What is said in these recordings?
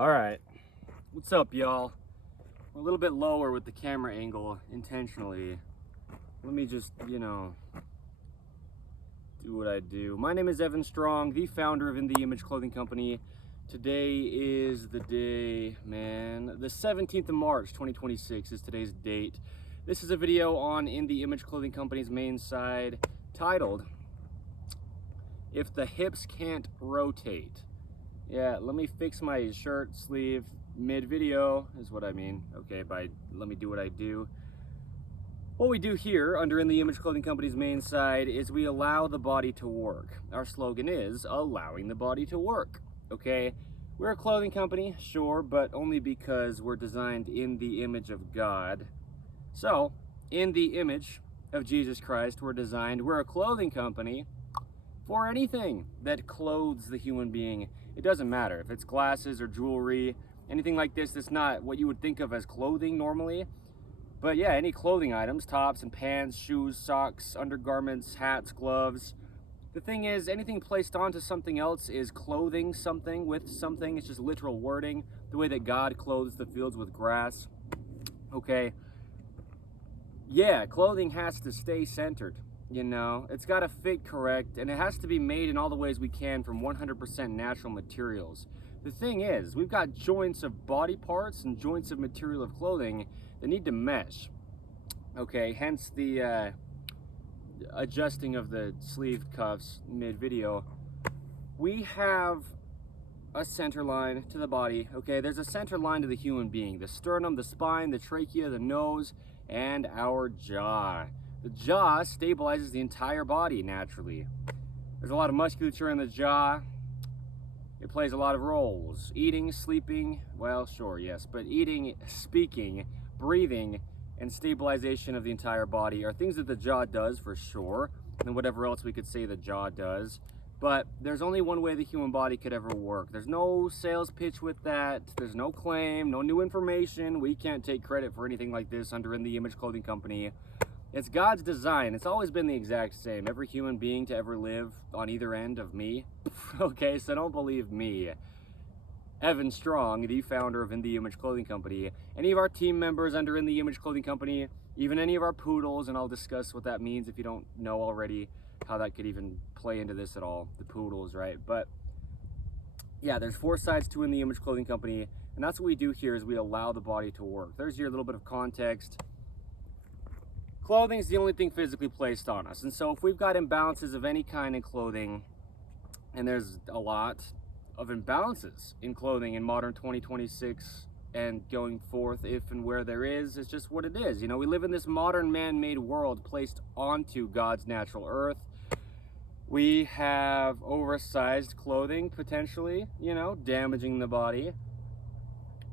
All right, what's up, y'all? We're a little bit lower with the camera angle intentionally. Let me just, do what I do. My name is Evan Strong, the founder of In The Image Clothing Company. Today is the day, man, the 17th of March, 2026 is today's date. This is a video on In The Image Clothing Company's main side titled, If the Hips Can't Rotate. Yeah, let me fix my shirt sleeve mid-video is what I mean. Okay, by let me do what I do. What we do here under In The Image Clothing Company's main side is we allow the body to work. Our slogan is allowing the body to work. Okay, we're a clothing company, sure, but only because we're designed in the image of God. So, in the image of Jesus Christ, we're a clothing company for anything that clothes the human being. It doesn't matter if it's glasses or jewelry, anything like this that's not what you would think of as clothing normally. But yeah, any clothing items, tops and pants, shoes, socks, undergarments, hats, gloves. The thing is, anything placed onto something else is clothing something with something. It's just literal wording, the way that God clothes the fields with grass. Okay. Yeah, clothing has to stay centered. It's got to fit correct, and it has to be made in all the ways we can from 100% natural materials. The thing is, we've got joints of body parts and joints of material of clothing that need to mesh. Okay, hence the adjusting of the sleeve cuffs mid-video. We have a center line to the body. Okay, there's a center line to the human being. The sternum, the spine, the trachea, the nose, and our jaw. The jaw stabilizes the entire body naturally. There's a lot of musculature in the jaw. It plays a lot of roles. Eating, sleeping, well, sure, yes, but eating, speaking, breathing, and stabilization of the entire body are things that the jaw does for sure, and whatever else we could say the jaw does. But there's only one way the human body could ever work. There's no sales pitch with that. There's no claim, no new information. We can't take credit for anything like this under In The Image Clothing Company. It's God's design. It's always been the exact same. Every human being to ever live on either end of me. Okay, so don't believe me. Evan Strong, the founder of In The Image Clothing Company. Any of our team members under In The Image Clothing Company, even any of our poodles, and I'll discuss what that means if you don't know already, how that could even play into this at all, the poodles, right? But yeah, there's 4 sides to In The Image Clothing Company, and that's what we do here is we allow the body to work. There's your little bit of context. Clothing is the only thing physically placed on us, and so if we've got imbalances of any kind in clothing, and there's a lot of imbalances in clothing in modern 2026 and going forth, if and where there is, it's just what it is. We live in this modern man-made world placed onto God's natural earth. We have oversized clothing potentially, damaging the body.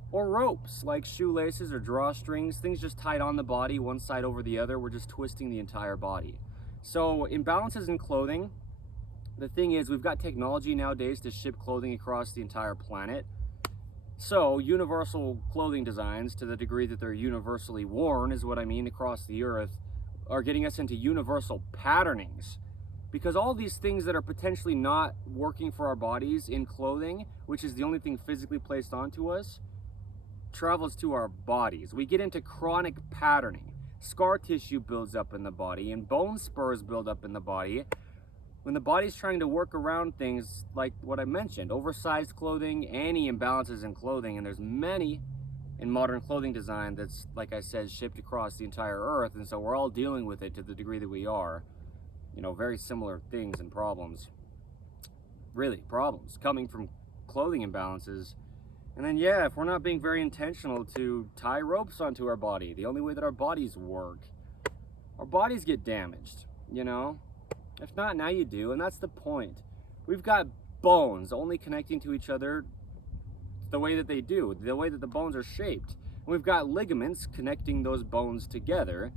Or ropes, like shoelaces or drawstrings, things just tied on the body, one side over the other. We're just twisting the entire body. So imbalances in clothing, the thing is, we've got technology nowadays to ship clothing across the entire planet. So universal clothing designs, to the degree that they're universally worn, is what I mean, across the earth, are getting us into universal patternings. Because all these things that are potentially not working for our bodies in clothing, which is the only thing physically placed onto us, travels to our bodies. We get into chronic patterning. Scar tissue builds up in the body and bone spurs build up in the body. When the body's trying to work around things like what I mentioned, oversized clothing, any imbalances in clothing, and there's many in modern clothing design that's, like I said, shipped across the entire earth, and so we're all dealing with it to the degree that we are. Very similar things and problems. Really, problems coming from clothing imbalances. And then, yeah, if we're not being very intentional to tie ropes onto our body, the only way that our bodies work, our bodies get damaged, If not, now you do, and that's the point. We've got bones only connecting to each other the way that they do, the way that the bones are shaped. And we've got ligaments connecting those bones together,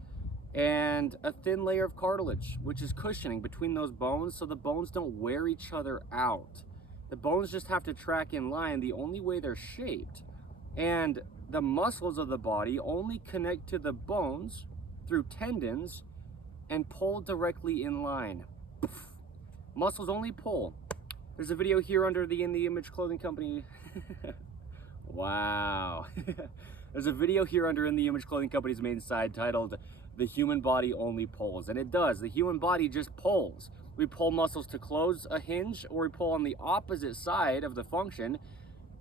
and a thin layer of cartilage, which is cushioning between those bones so the bones don't wear each other out. The bones just have to track in line the only way they're shaped. And the muscles of the body only connect to the bones through tendons and pull directly in line. Muscles only pull. There's a video here under the In The Image Clothing Company Wow. There's a video here under In the Image Clothing Company's main site titled "The Human Body Only Pulls," and it does. The human body just pulls. We pull muscles to close a hinge, or we pull on the opposite side of the function.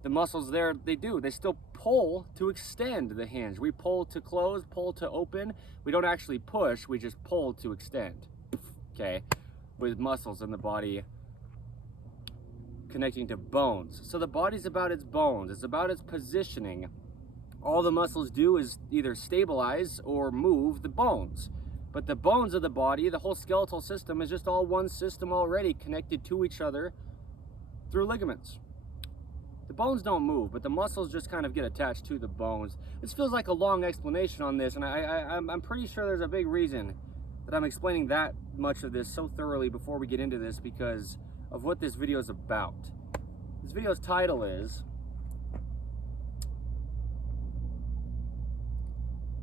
The muscles there, they still pull to extend the hinge. We pull to close, pull to open. We don't actually push, we just pull to extend. Okay, with muscles in the body connecting to bones. So the body's about its bones, it's about its positioning. All the muscles do is either stabilize or move the bones. But the bones of the body, the whole skeletal system, is just all one system already, connected to each other through ligaments. The bones don't move, but the muscles just kind of get attached to the bones. This feels like a long explanation on this, and I'm pretty sure there's a big reason that I'm explaining that much of this so thoroughly before we get into this, because of what this video is about. This video's title is...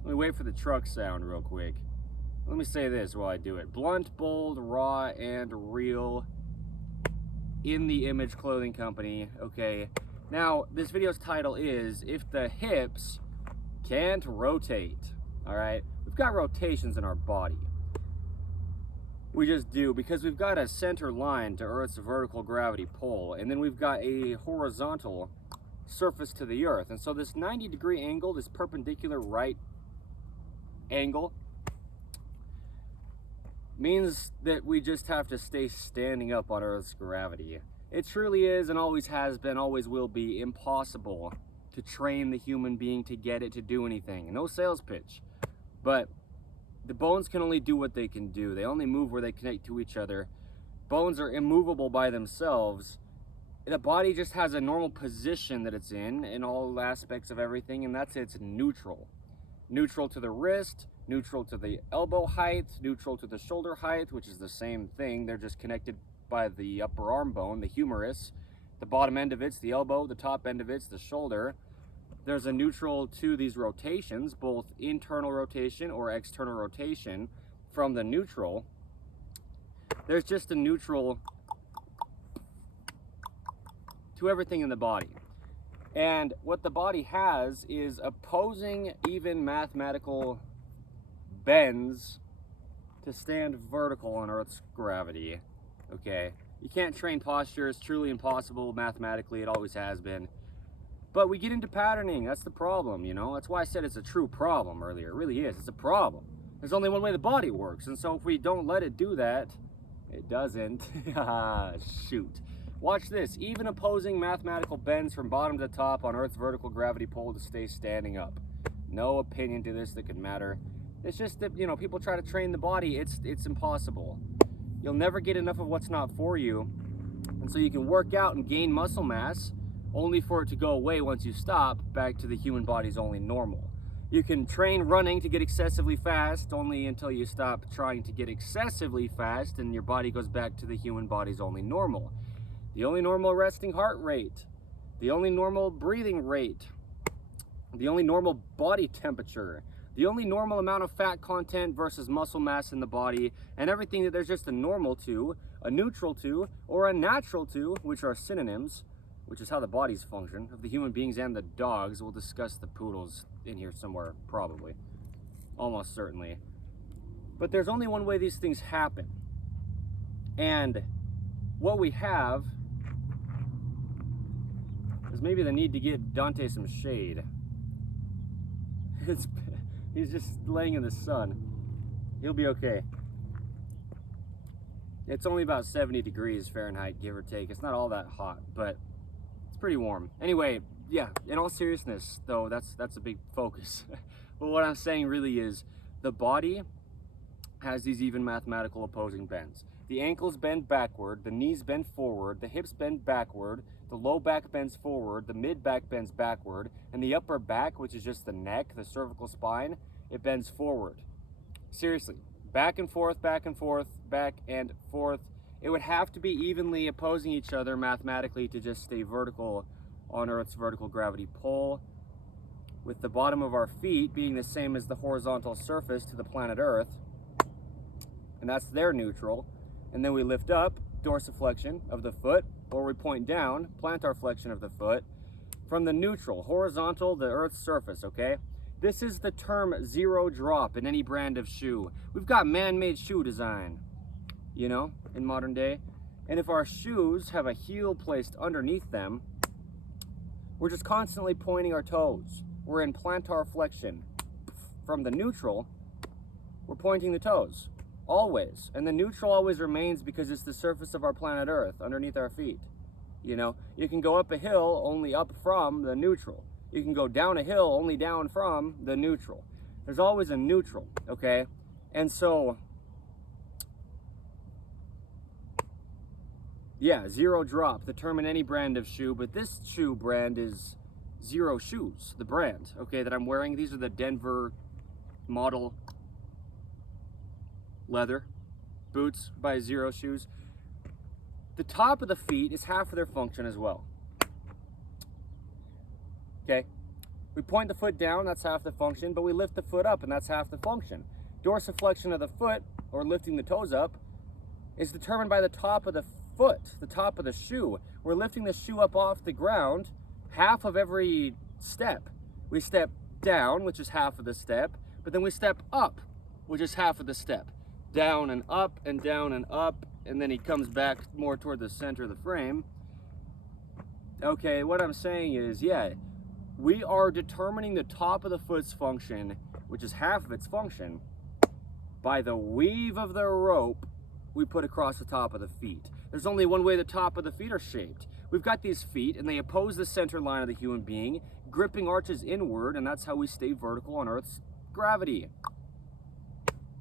Let me wait for the truck sound real quick. Let me say this while I do it. Blunt, bold, raw, and real. In the Image Clothing Company. Okay. Now, this video's title is "If the Hips Can't Rotate." Alright? We've got rotations in our body. We just do, because we've got a center line to Earth's vertical gravity pull, and then we've got a horizontal surface to the Earth. And so this 90-degree angle, this perpendicular right angle, means that we just have to stay standing up on Earth's gravity. It truly is, and always has been, always will be, impossible to train the human being to get it to do anything. No sales pitch. But the bones can only do what they can do. They only move where they connect to each other. Bones are immovable by themselves. The body just has a normal position that it's in all aspects of everything, and that's its neutral. Neutral to the wrist, neutral to the elbow height, neutral to the shoulder height, which is the same thing. They're just connected by the upper arm bone, the humerus. The bottom end of it's the elbow, the top end of it's the shoulder. There's a neutral to these rotations, both internal rotation or external rotation from the neutral. There's just a neutral to everything in the body. And what the body has is opposing even mathematical bends to stand vertical on Earth's gravity. Okay, you can't train posture. It's truly impossible mathematically. It always has been. But we get into patterning. That's the problem, you know. That's why I said it's a true problem earlier. It really is. It's a problem. There's only one way the body works, and so if we don't let it do that, it doesn't. Shoot. Watch this. Even opposing mathematical bends from bottom to top on Earth's vertical gravity pull to stay standing up. No opinion to this that could matter. It's just that, you know, people try to train the body. It's impossible. You'll never get enough of what's not for you. And so you can work out and gain muscle mass only for it to go away once you stop, back to the human body's only normal. You can train running to get excessively fast only until you stop trying to get excessively fast and your body goes back to the human body's only normal. The only normal resting heart rate, the only normal breathing rate, the only normal body temperature, the only normal amount of fat content versus muscle mass in the body, and everything that there's just a normal to, a neutral to, or a natural to, which are synonyms, which is how the bodies function, of the human beings and the dogs. We'll discuss the poodles in here somewhere, probably. Almost certainly. But there's only one way these things happen. And what we have is maybe the need to get Dante some shade. He's just laying in the sun. He'll be okay. It's only about 70 degrees Fahrenheit, give or take. It's not all that hot, but it's pretty warm. Anyway, yeah, in all seriousness, though, that's a big focus. But what I'm saying really is the body has these even mathematical opposing bends. The ankles bend backward, the knees bend forward, the hips bend backward, the low back bends forward, the mid back bends backward, and the upper back, which is just the neck, the cervical spine, it bends forward. Seriously, back and forth, back and forth, back and forth. It would have to be evenly opposing each other mathematically to just stay vertical on Earth's vertical gravity pull, with the bottom of our feet being the same as the horizontal surface to the planet Earth, and that's their neutral. And then we lift up, dorsiflexion of the foot, or we point down, plantar flexion of the foot, from the neutral, horizontal, the Earth's surface, okay? This is the term zero drop in any brand of shoe. We've got man-made shoe design, you know, in modern day. And if our shoes have a heel placed underneath them, we're just constantly pointing our toes. We're in plantar flexion. From the neutral, we're pointing the toes, always. And the neutral always remains because it's the surface of our planet Earth, underneath our feet. You know, you can go up a hill only up from the neutral. You can go down a hill only down from the neutral. There's always a neutral, okay? And so, yeah, zero drop, the term in any brand of shoe, but this shoe brand is Zero Shoes, the brand, okay, that I'm wearing. These are the Denver model leather boots by Zero Shoes. The top of the feet is half of their function as well. Okay, we point the foot down, that's half the function, but we lift the foot up and that's half the function. Dorsiflexion of the foot, or lifting the toes up, is determined by the top of the foot, the top of the shoe. We're lifting the shoe up off the ground half of every step. We step down, which is half of the step, but then we step up, which is half of the step. Down and up and down and up, and then he comes back more toward the center of the frame. Okay, what I'm saying is, yeah, we are determining the top of the foot's function, which is half of its function, by the weave of the rope we put across the top of the feet. There's only one way the top of the feet are shaped. We've got these feet, and they oppose the center line of the human being, gripping arches inward, and that's how we stay vertical on Earth's gravity.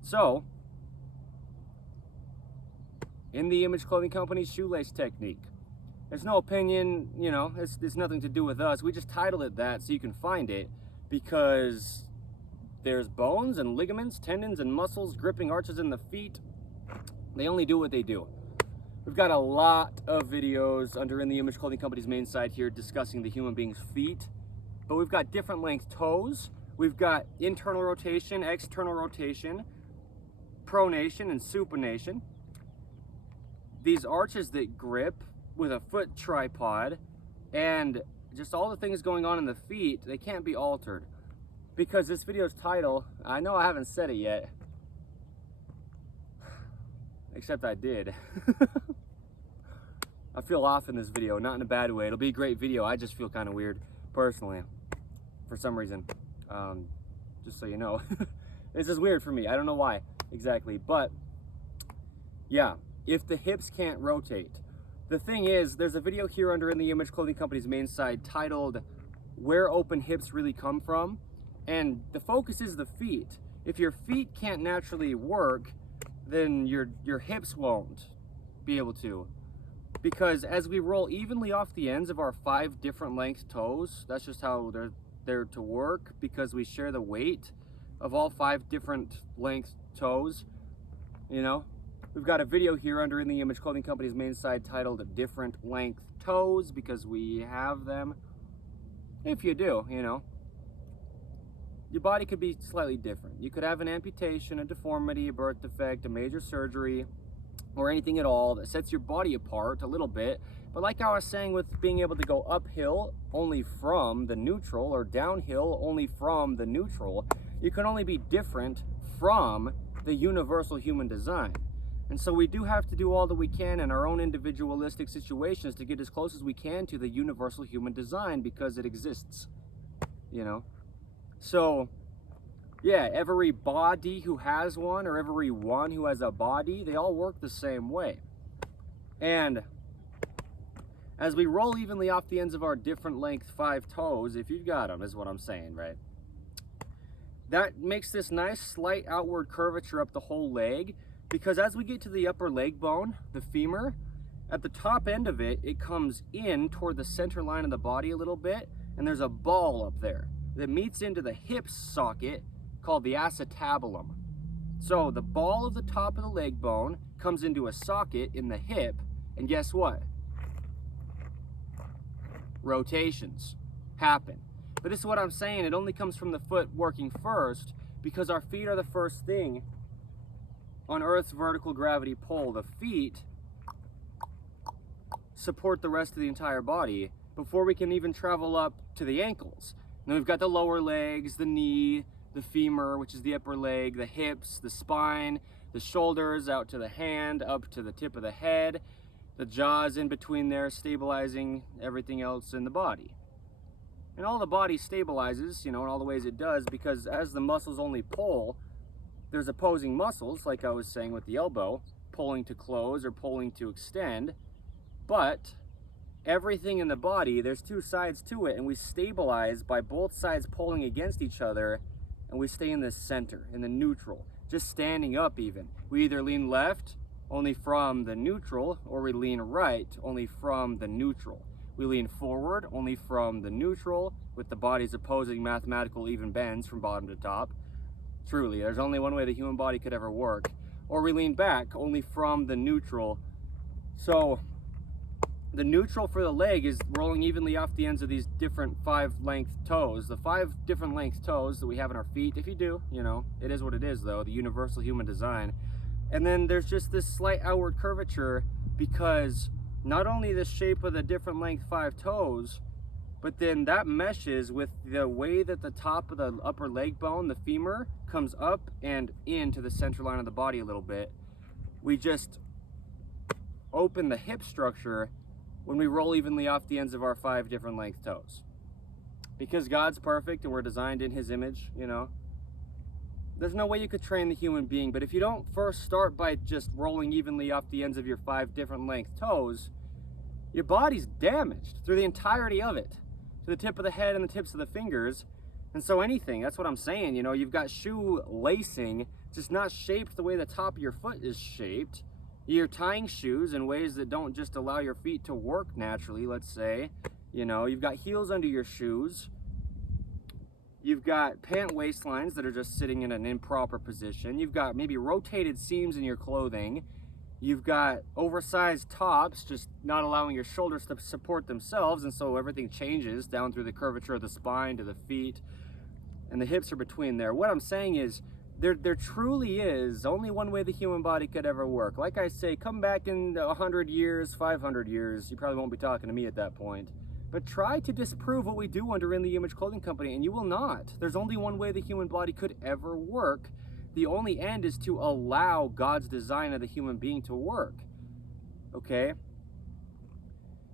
So, in the Image Clothing Company's shoelace technique. There's no opinion, you know, it's nothing to do with us. We just titled it that so you can find it, because there's bones and ligaments, tendons and muscles gripping arches in the feet. They only do what they do. We've got a lot of videos under In the Image Clothing Company's main site here discussing the human being's feet, but we've got different length toes. We've got internal rotation, external rotation, pronation and supination. These arches that grip with a foot tripod, and just all the things going on in the feet, they can't be altered. Because this video's title, I know I haven't said it yet, except I did. I feel off in this video, not in a bad way. It'll be a great video, I just feel kind of weird, personally, for some reason. Just so you know. This is weird for me, I don't know why exactly, but yeah. If the hips can't rotate. The thing is, there's a video here under In the Image Clothing Company's main site titled Where Open Hips Really Come From, and the focus is the feet. If your feet can't naturally work, then your hips won't be able to. Because as we roll evenly off the ends of our 5 different length toes, that's just how they're to work, because we share the weight of all 5 different length toes, you know? We've got a video here under In the Image Clothing Company's main site titled Different Length Toes, because we have them. If you do, you know. Your body could be slightly different. You could have an amputation, a deformity, a birth defect, a major surgery, or anything at all that sets your body apart a little bit. But like I was saying with being able to go uphill only from the neutral, or downhill only from the neutral, you can only be different from the universal human design. And so we do have to do all that we can in our own individualistic situations to get as close as we can to the universal human design, because it exists, you know? So, yeah, every body who has one, or every one who has a body, they all work the same way. And as we roll evenly off the ends of our different length 5 toes, if you've got them, is what I'm saying, right? That makes this nice slight outward curvature up the whole leg, because as we get to the upper leg bone, the femur, at the top end of it, it comes in toward the center line of the body a little bit, and there's a ball up there that meets into the hip socket called the acetabulum. So the ball of the top of the leg bone comes into a socket in the hip, and guess what? Rotations happen. But this is what I'm saying, it only comes from the foot working first, because our feet are the first thing on Earth's vertical gravity pull. The feet support the rest of the entire body, before we can even travel up to the ankles. And then we've got the lower legs, the knee, the femur, which is the upper leg, the hips, the spine, the shoulders, out to the hand, up to the tip of the head, the jaws in between there, stabilizing everything else in the body. And all the body stabilizes, in all the ways it does, because as the muscles only pull, there's opposing muscles, like I was saying with the elbow, pulling to close or pulling to extend. But everything in the body, there's two sides to it, and we stabilize by both sides pulling against each other, and we stay in the center, in the neutral, just standing up even. We either lean left, only from the neutral, or we lean right, only from the neutral. We lean forward, only from the neutral, with the body's opposing mathematical even bends from bottom to top. Truly, there's only one way the human body could ever work. Or we lean back, only from the neutral. So, the neutral for the leg is rolling evenly off the ends of these different 5-length toes. The 5 different length toes that we have in our feet. If you do, it is what it is though, the universal human design. And then there's just this slight outward curvature because not only the shape of the different length 5 toes, but then that meshes with the way that the top of the upper leg bone, the femur, comes up and into the central line of the body a little bit. We just open the hip structure when we roll evenly off the ends of our 5 different length toes. Because God's perfect and we're designed in His image, there's no way you could train the human being. But if you don't first start by just rolling evenly off the ends of your 5 different length toes, your body's damaged through the entirety of it, to the tip of the head and the tips of the fingers. And so anything, that's what I'm saying, you've got shoe lacing, just not shaped the way the top of your foot is shaped. You're tying shoes in ways that don't just allow your feet to work naturally, let's say. You've got heels under your shoes. You've got pant waistlines that are just sitting in an improper position. You've got maybe rotated seams in your clothing. You've got oversized tops, just not allowing your shoulders to support themselves, and so everything changes down through the curvature of the spine to the feet, and the hips are between there. What I'm saying is, there truly is only one way the human body could ever work. Like I say, come back in 100 years, 500 years, you probably won't be talking to me at that point. But try to disprove what we do under In The Image Clothing Company, and you will not. There's only one way the human body could ever work. The only end is to allow God's design of the human being to work. Okay?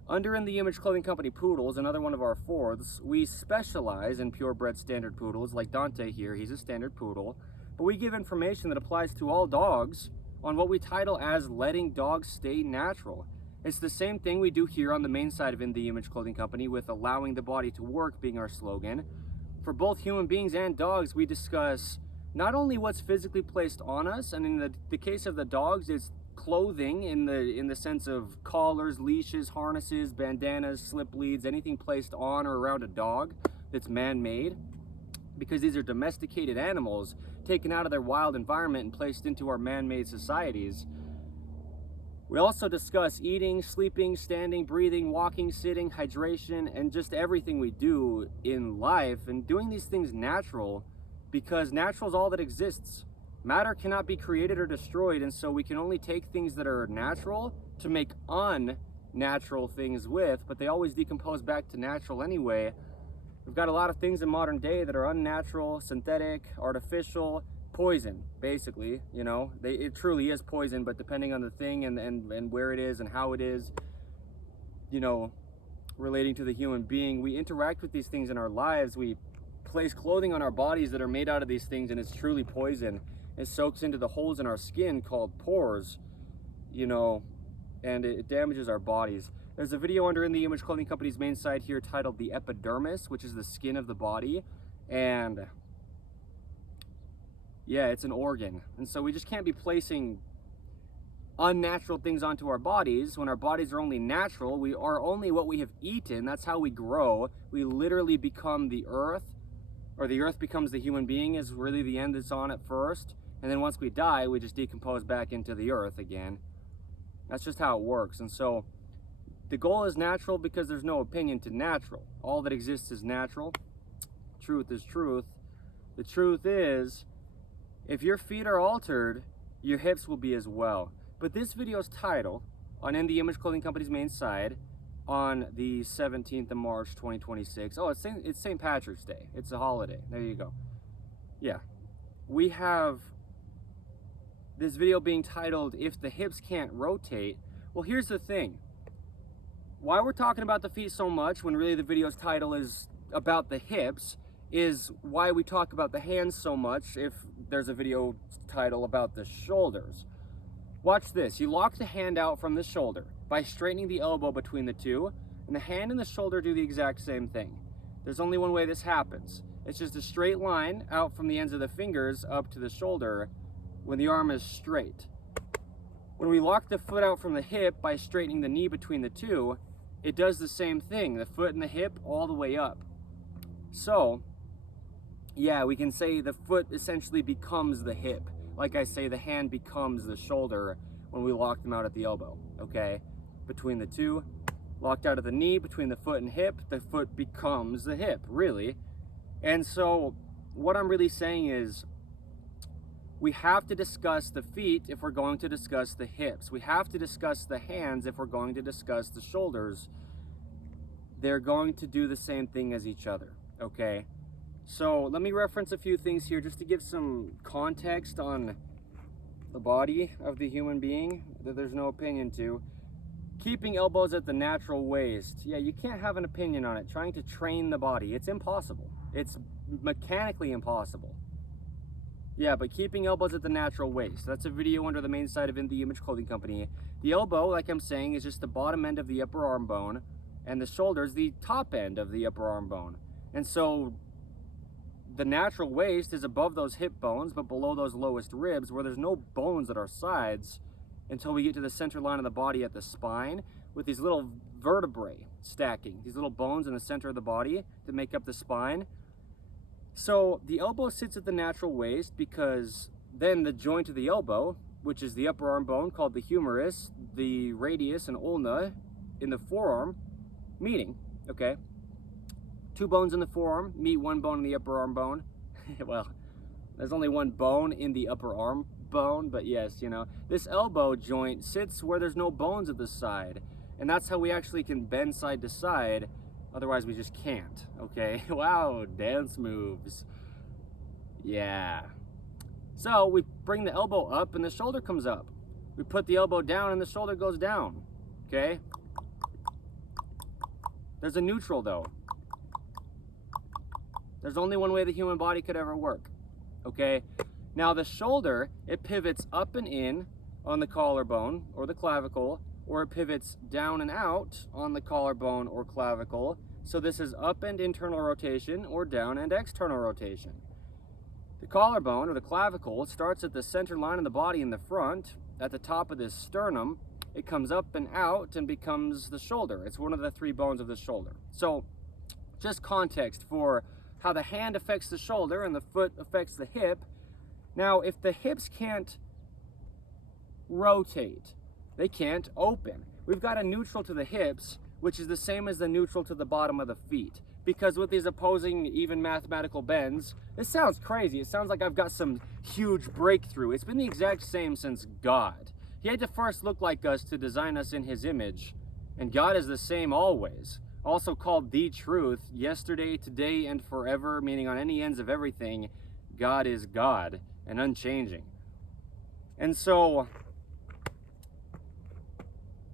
Under In The Image Clothing Company Poodles, another one of our fourths, we specialize in purebred standard poodles, like Dante here, he's a standard poodle. But we give information that applies to all dogs on what we title as letting dogs stay natural. It's the same thing we do here on the main side of In The Image Clothing Company, with allowing the body to work being our slogan. For both human beings and dogs, we discuss not only what's physically placed on us, and in the case of the dogs, it's clothing in the sense of collars, leashes, harnesses, bandanas, slip leads, anything placed on or around a dog that's man-made, because these are domesticated animals taken out of their wild environment and placed into our man-made societies. We also discuss eating, sleeping, standing, breathing, walking, sitting, hydration, and just everything we do in life, and doing these things natural, because natural is all that exists. Matter cannot be created or destroyed, and so we can only take things that are natural to make unnatural things with, but they always decompose back to natural anyway. We've got a lot of things in modern day that are unnatural, synthetic, artificial, poison, basically. It truly is poison, but depending on the thing and where it is and how it is, relating to the human being, we interact with these things in our lives. We place clothing on our bodies that are made out of these things, and it's truly poison. It soaks into the holes in our skin called pores, and it damages our bodies. There's a video under In The Image Clothing Company's main site here titled The Epidermis, which is the skin of the body, and yeah, it's an organ. And so we just can't be placing unnatural things onto our bodies when our bodies are only natural. We are only what we have eaten. That's how we grow. We literally become the earth, or the earth becomes the human being, is really the end that's on at first. And then once we die, we just decompose back into the earth again. That's just how it works. And so the goal is natural because there's no opinion to natural. All that exists is natural. Truth is truth. The truth is, if your feet are altered, your hips will be as well. But this video's title on In The Image Clothing Company's main site on the 17th of March 2026. Oh, it's St. Patrick's Day. It's a holiday. There you go. Yeah. We have this video being titled, If the Hips Can't Rotate. Well, here's the thing. Why we're talking about the feet so much when really the video's title is about the hips is why we talk about the hands so much if there's a video title about the shoulders. Watch this. You lock the hand out from the shoulder by straightening the elbow between the two, and the hand and the shoulder do the exact same thing. There's only one way this happens. It's just a straight line out from the ends of the fingers up to the shoulder when the arm is straight. When we lock the foot out from the hip by straightening the knee between the two, it does the same thing, the foot and the hip all the way up. So, yeah, we can say the foot essentially becomes the hip. Like I say, the hand becomes the shoulder when we lock them out at the elbow, okay? Between the two, locked out at the knee, between the foot and hip, the foot becomes the hip, really. And so, what I'm really saying is, we have to discuss the feet if we're going to discuss the hips. We have to discuss the hands if we're going to discuss the shoulders. They're going to do the same thing as each other, okay? So let me reference a few things here just to give some context on the body of the human being that there's no opinion to. Keeping elbows at the natural waist. Yeah, you can't have an opinion on it. Trying to train the body, it's impossible. It's mechanically impossible. Yeah, but keeping elbows at the natural waist. That's a video under the main site of In The Image Clothing Company. The elbow, like I'm saying, is just the bottom end of the upper arm bone, and the shoulder is the top end of the upper arm bone. And so the natural waist is above those hip bones, but below those lowest ribs, where there's no bones at our sides until we get to the center line of the body at the spine, with these little vertebrae stacking, these little bones in the center of the body that make up the spine. So the elbow sits at the natural waist because then the joint of the elbow, which is the upper arm bone called the humerus, the radius and ulna in the forearm, meeting, okay? Two bones in the forearm meet one bone in the upper arm bone. Well, there's only one bone in the upper arm bone, but yes, you know, this elbow joint sits where there's no bones at the side, and that's how we actually can bend side to side. Otherwise, we just can't, okay? Wow, dance moves. Yeah. So we bring the elbow up and the shoulder comes up. We put the elbow down and the shoulder goes down, okay? There's a neutral though. There's only one way the human body could ever work, okay? Now the shoulder, it pivots up and in on the collarbone or the clavicle, or it pivots down and out on the collarbone or clavicle. So this is up and internal rotation or down and external rotation. The collarbone or the clavicle starts at the center line of the body in the front, at the top of this sternum. It comes up and out and becomes the shoulder. It's one of the three bones of the shoulder. So just context for how the hand affects the shoulder and the foot affects the hip. Now, if the hips can't rotate, they can't open. We've got a neutral to the hips, which is the same as the neutral to the bottom of the feet. Because with these opposing even mathematical bends, this sounds crazy. It sounds like I've got some huge breakthrough. It's been the exact same since God. He had to first look like us to design us in his image. And God is the same always. Also called the truth, yesterday, today, and forever, meaning on any ends of everything, God is God and unchanging. And so,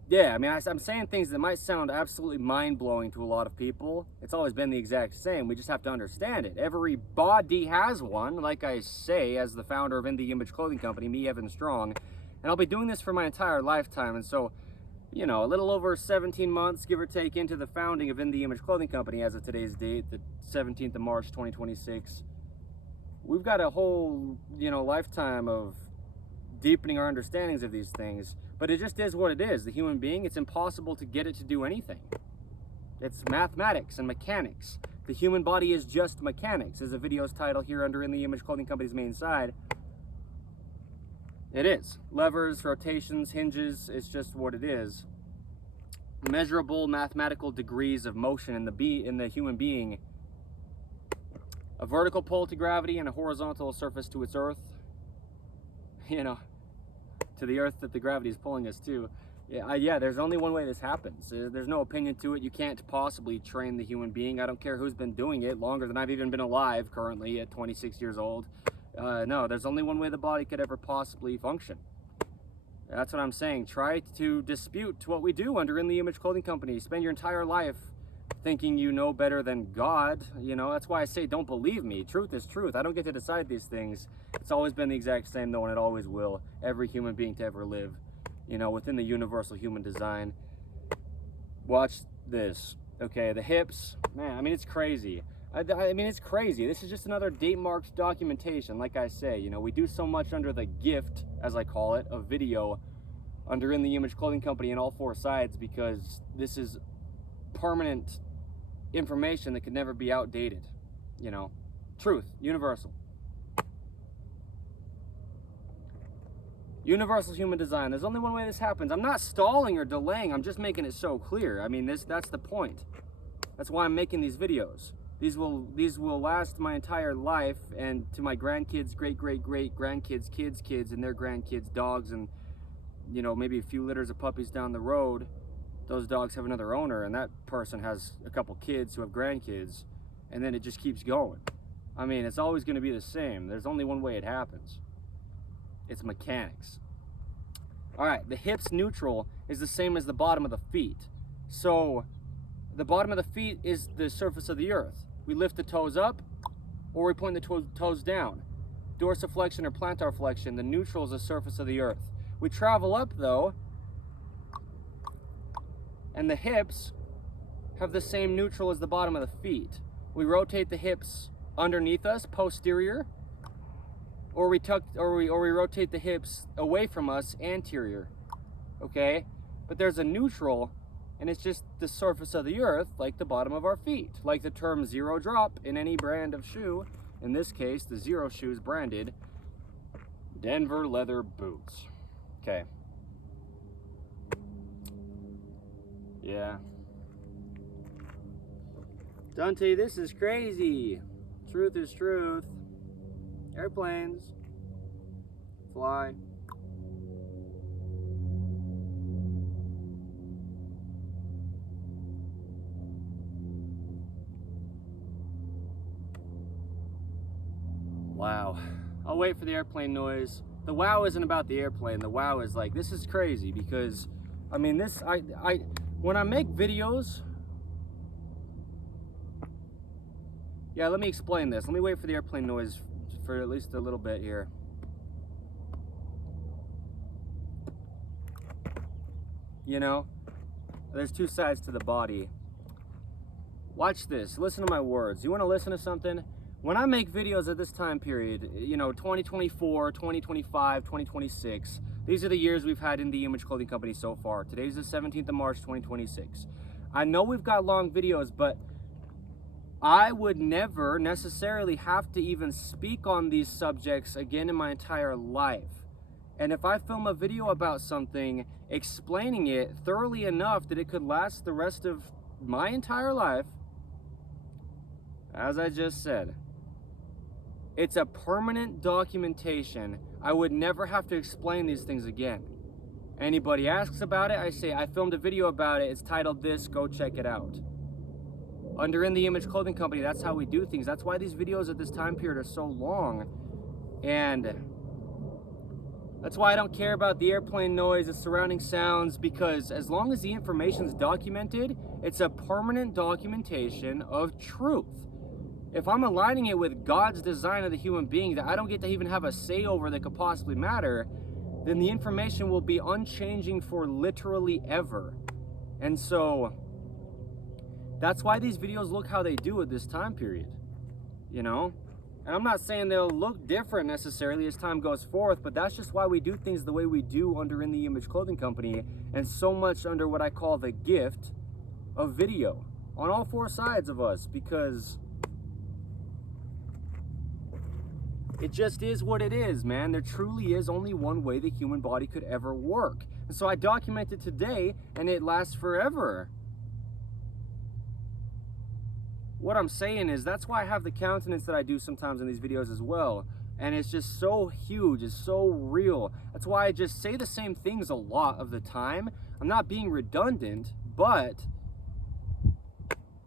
yeah, I mean, I'm saying things that might sound absolutely mind-blowing to a lot of people. It's always been the exact same. We just have to understand it. Every body has one, like I say, as the founder of In The Image Clothing Company, me, Evan Strong. And I'll be doing this for my entire lifetime. And so, you know, a little over 17 months, give or take, into the founding of In The Image Clothing Company as of today's date, the 17th of March, 2026. We've got a whole, you know, lifetime of deepening our understandings of these things. But it just is what it is. The human being, it's impossible to get it to do anything. It's mathematics and mechanics. The human body is just mechanics, is the video's title here under In The Image Clothing Company's main side. It is. Levers, rotations, hinges, it's just what it is. Measurable mathematical degrees of motion in the human being. A vertical pull to gravity and a horizontal surface to its earth. You know, to the earth that the gravity is pulling us to. Yeah, there's only one way this happens. There's no opinion to it. You can't possibly train the human being. I don't care who's been doing it longer than I've even been alive currently at 26 years old. No, there's only one way the body could ever possibly function. That's what I'm saying. Try to dispute what we do under In the Image Clothing Company. Spend your entire life thinking you know better than God. You know, that's why I say don't believe me. Truth is truth. I don't get to decide these things. It's always been the exact same though, and it always will. Every human being to ever live, you know, within the universal human design. Watch this. Okay, the hips, man, I mean, it's crazy. I mean, it's crazy. This is just another date marked documentation. Like I say, you know, we do so much under the gift, as I call it, of video under In the Image Clothing Company in all four sides, because this is permanent information that could never be outdated. You know, truth, universal. Universal human design. There's only one way this happens. I'm not stalling or delaying. I'm just making it so clear. I mean, that's the point. That's why I'm making these videos. These will last my entire life, and to my grandkids, great-great-great-grandkids, kids, and their grandkids, dogs, and, you know, maybe a few litters of puppies down the road. Those dogs have another owner, and that person has a couple kids who have grandkids, and then it just keeps going. I mean, it's always going to be the same. There's only one way it happens. It's mechanics. All right, the hips neutral is the same as the bottom of the feet. So the bottom of the feet is the surface of the earth. We lift the toes up, or we point the toes down. Dorsiflexion or plantar flexion, the neutral is the surface of the earth. We travel up though, and the hips have the same neutral as the bottom of the feet. We rotate the hips underneath us, posterior, or we rotate the hips away from us, anterior. Okay? But there's a neutral, and it's just the surface of the earth, like the bottom of our feet. Like the term zero drop in any brand of shoe. In this case, the Zero shoes branded Denver leather boots. Okay. Yeah. Dante, this is crazy. Truth is truth. Airplanes fly. Wow. I'll wait for the airplane noise. The wow isn't about the airplane. The wow is like, this is crazy, because I mean, this, when I make videos, yeah, let me explain this. Let me wait for the airplane noise for at least a little bit here. You know, there's two sides to the body. Watch this. Listen to my words. You want to listen to something? When I make videos at this time period, you know, 2024, 2025, 2026, these are the years we've had in the Image Clothing Company so far. Today's the 17th of March, 2026. I know we've got long videos, but I would never necessarily have to even speak on these subjects again in my entire life. And if I film a video about something, explaining it thoroughly enough that it could last the rest of my entire life, as I just said, it's a permanent documentation. I would never have to explain these things again. Anybody asks about it, I say, I filmed a video about it. It's titled this, go check it out. Under In the Image Clothing Company, that's how we do things. That's why these videos at this time period are so long. And that's why I don't care about the airplane noise, the surrounding sounds, because as long as the information's documented, it's a permanent documentation of truth. If I'm aligning it with God's design of the human being that I don't get to even have a say over that could possibly matter, then the information will be unchanging for literally ever. And so that's why these videos look how they do at this time period, you know? And I'm not saying they'll look different necessarily as time goes forth, but that's just why we do things the way we do under In the Image Clothing Company, and so much under what I call the gift of video on all four sides of us, because it just is what it is, man. There truly is only one way the human body could ever work. And so I document it today, and it lasts forever. What I'm saying is, that's why I have the countenance that I do sometimes in these videos as well. And it's just so huge, it's so real. That's why I just say the same things a lot of the time. I'm not being redundant, but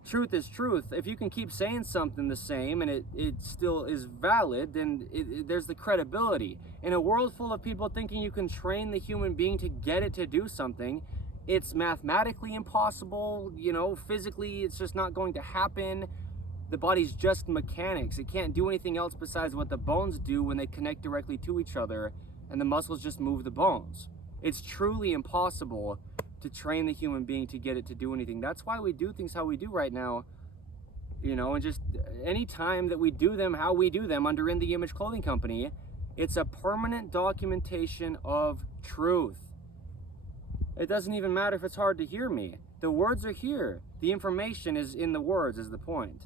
truth is truth. If you can keep saying something the same and it still is valid, then there's the credibility. In a world full of people thinking you can train the human being to get it to do something, it's mathematically impossible, you know, physically it's just not going to happen. The body's just mechanics. It can't do anything else besides what the bones do when they connect directly to each other, and the muscles just move the bones. It's truly impossible to train the human being to get it to do anything. That's why we do things how we do right now, you know, and just any time that we do them how we do them under In the Image Clothing Company, it's a permanent documentation of truth. It doesn't even matter if it's hard to hear me. The words are here. The information is in the words, is the point,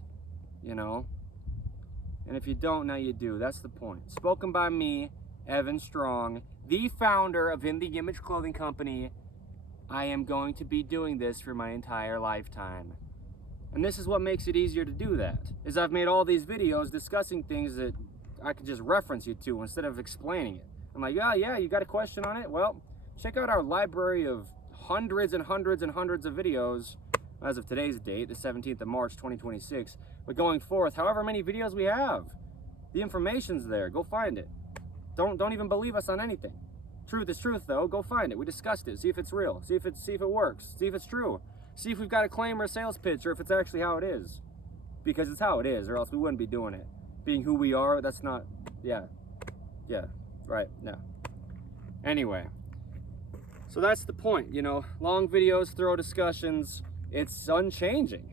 you know? And if you don't, now you do. That's the point. Spoken by me, Evan Strong, the founder of In the Image Clothing Company. I am going to be doing this for my entire lifetime. And this is what makes it easier to do that, is I've made all these videos discussing things that I could just reference you to instead of explaining it. I'm like, yeah, you got a question on it? Well, check out our library of hundreds and hundreds and hundreds of videos as of today's date, the 17th of March, 2026. But going forth, however many videos we have, the information's there. Go find it. Don't even believe us on anything. Truth is truth, though. Go find it. We discussed it. See if it's real. See if it works. See if it's true. See if we've got a claim or a sales pitch, or if it's actually how it is. Because it's how it is, or else we wouldn't be doing it. Being who we are, that's not. Yeah, right. No. Anyway, so that's the point. You know, long videos, thorough discussions. It's unchanging.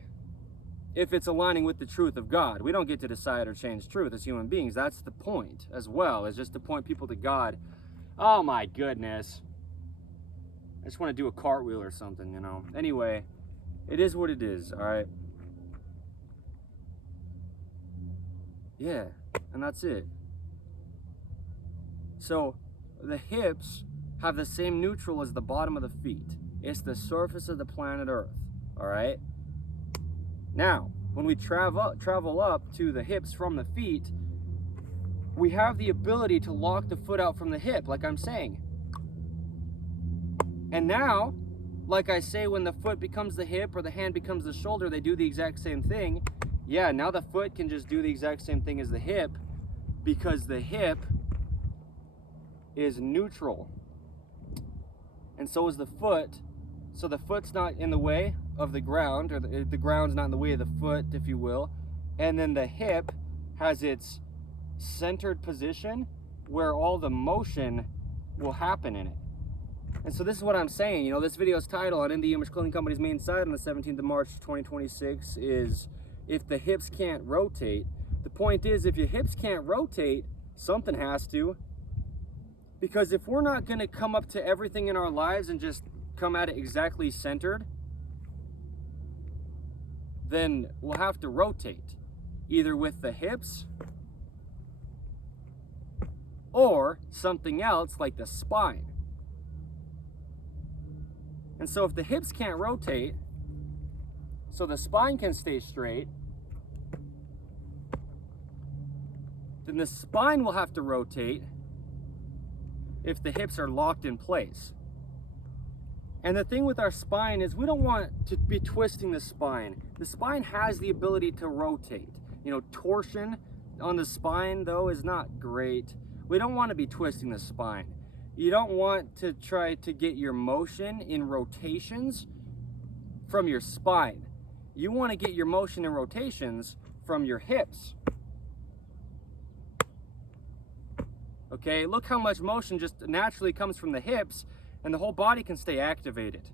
If it's aligning with the truth of God, we don't get to decide or change truth as human beings. That's the point, as well, is just to point people to God. Oh my goodness. I just want to do a cartwheel or something, you know. Anyway, it is what it is, alright? Yeah, and that's it. So, the hips have the same neutral as the bottom of the feet. It's the surface of the planet Earth, alright? Now, when we travel up to the hips from the feet, we have the ability to lock the foot out from the hip, like I'm saying. And now, like I say, when the foot becomes the hip or the hand becomes the shoulder, they do the exact same thing. Yeah, now the foot can just do the exact same thing as the hip, because the hip is neutral. And so is the foot. So the foot's not in the way of the ground, or the ground's not in the way of the foot, if you will. And then the hip has its centered position where all the motion will happen in it. And so this is what I'm saying, you know, this video's title on In the Image Clothing Company's main site on the 17th of March 2026 is if the hips can't rotate. The point is, if your hips can't rotate, something has to. Because if we're not going to come up to everything in our lives and just come at it exactly centered, then we'll have to rotate, either with the hips or something else like the spine. And so if the hips can't rotate, so the spine can stay straight, then the spine will have to rotate if the hips are locked in place. And the thing with our spine is we don't want to be twisting the spine. The spine has the ability to rotate. You know, torsion on the spine, though, is not great. We don't want to be twisting the spine. You don't want to try to get your motion in rotations from your spine. You want to get your motion in rotations from your hips. Okay, look how much motion just naturally comes from the hips, and the whole body can stay activated.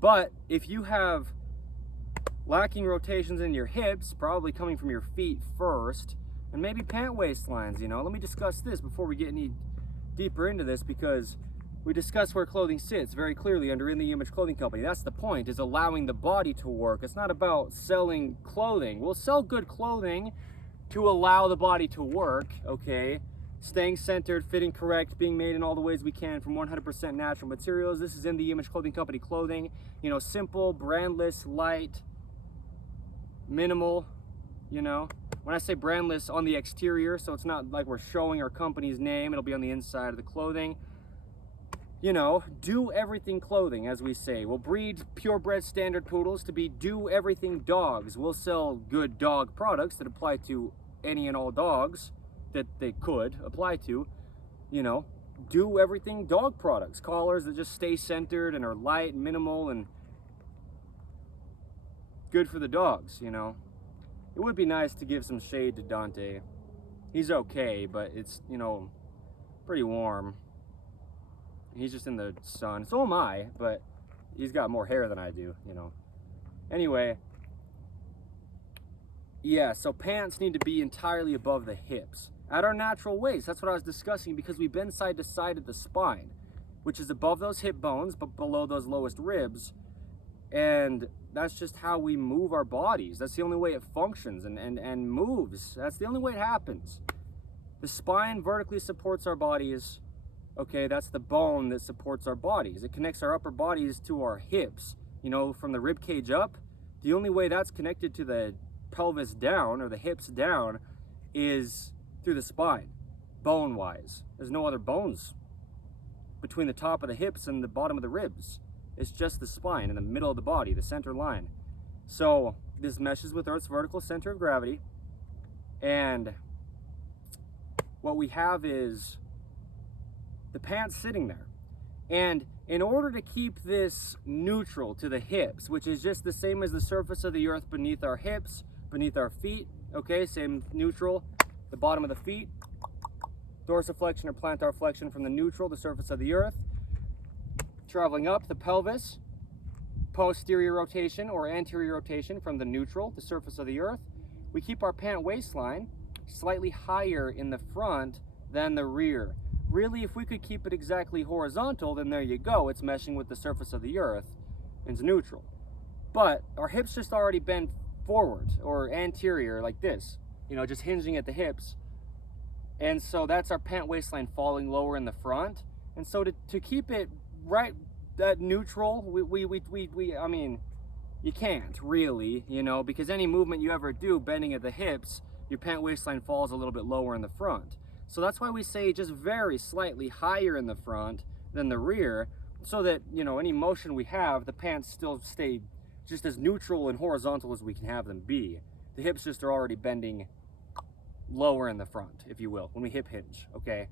But if you have lacking rotations in your hips, probably coming from your feet first, and maybe pant waistlines, you know. Let me discuss this before we get any deeper into this, because we discussed where clothing sits very clearly under In the Image Clothing Company. That's the point, is allowing the body to work. It's not about selling clothing. We'll sell good clothing to allow the body to work, okay? Staying centered, fitting correct, being made in all the ways we can from 100% natural materials. This is In the Image Clothing Company clothing. You know, simple, brandless, light, minimal, you know? When I say brandless, on the exterior, so it's not like we're showing our company's name, it'll be on the inside of the clothing. You know, do everything clothing, as we say. We'll breed purebred standard poodles to be do everything dogs. We'll sell good dog products that apply to any and all dogs that they could apply to. You know, do everything dog products. Collars that just stay centered and are light and minimal and good for the dogs, you know. It would be nice to give some shade to Dante. He's okay, but it's, you know, pretty warm. He's just in the sun. So am I, but he's got more hair than I do, you know. Anyway, yeah, so pants need to be entirely above the hips. At our natural waist, that's what I was discussing, because we bend side to side at the spine, which is above those hip bones, but below those lowest ribs. And that's just how we move our bodies. That's the only way it functions and moves. That's the only way it happens. The spine vertically supports our bodies. Okay, that's the bone that supports our bodies. It connects our upper bodies to our hips. You know, from the rib cage up, the only way that's connected to the pelvis down, or the hips down, is through the spine, bone-wise. There's no other bones between the top of the hips and the bottom of the ribs. It's just the spine in the middle of the body, the center line. So this meshes with Earth's vertical center of gravity. And what we have is the pants sitting there. And in order to keep this neutral to the hips, which is just the same as the surface of the earth beneath our hips, beneath our feet, okay, same neutral, the bottom of the feet, dorsiflexion or plantar flexion from the neutral, the surface of the earth, traveling up the pelvis, posterior rotation or anterior rotation from the neutral, the surface of the earth. We keep our pant waistline slightly higher in the front than the rear. Really, if we could keep it exactly horizontal, then there you go. It's meshing with the surface of the earth and it's neutral. But our hips just already bend forward or anterior like this, you know, just hinging at the hips. And so that's our pant waistline falling lower in the front. And so to keep it right at neutral, I mean, you can't really, you know, because any movement you ever do bending at the hips, your pant waistline falls a little bit lower in the front. So that's why we say just very slightly higher in the front than the rear, so that, you know, any motion we have, the pants still stay just as neutral and horizontal as we can have them be. The hips just are already bending lower in the front, if you will, when we hip hinge, okay?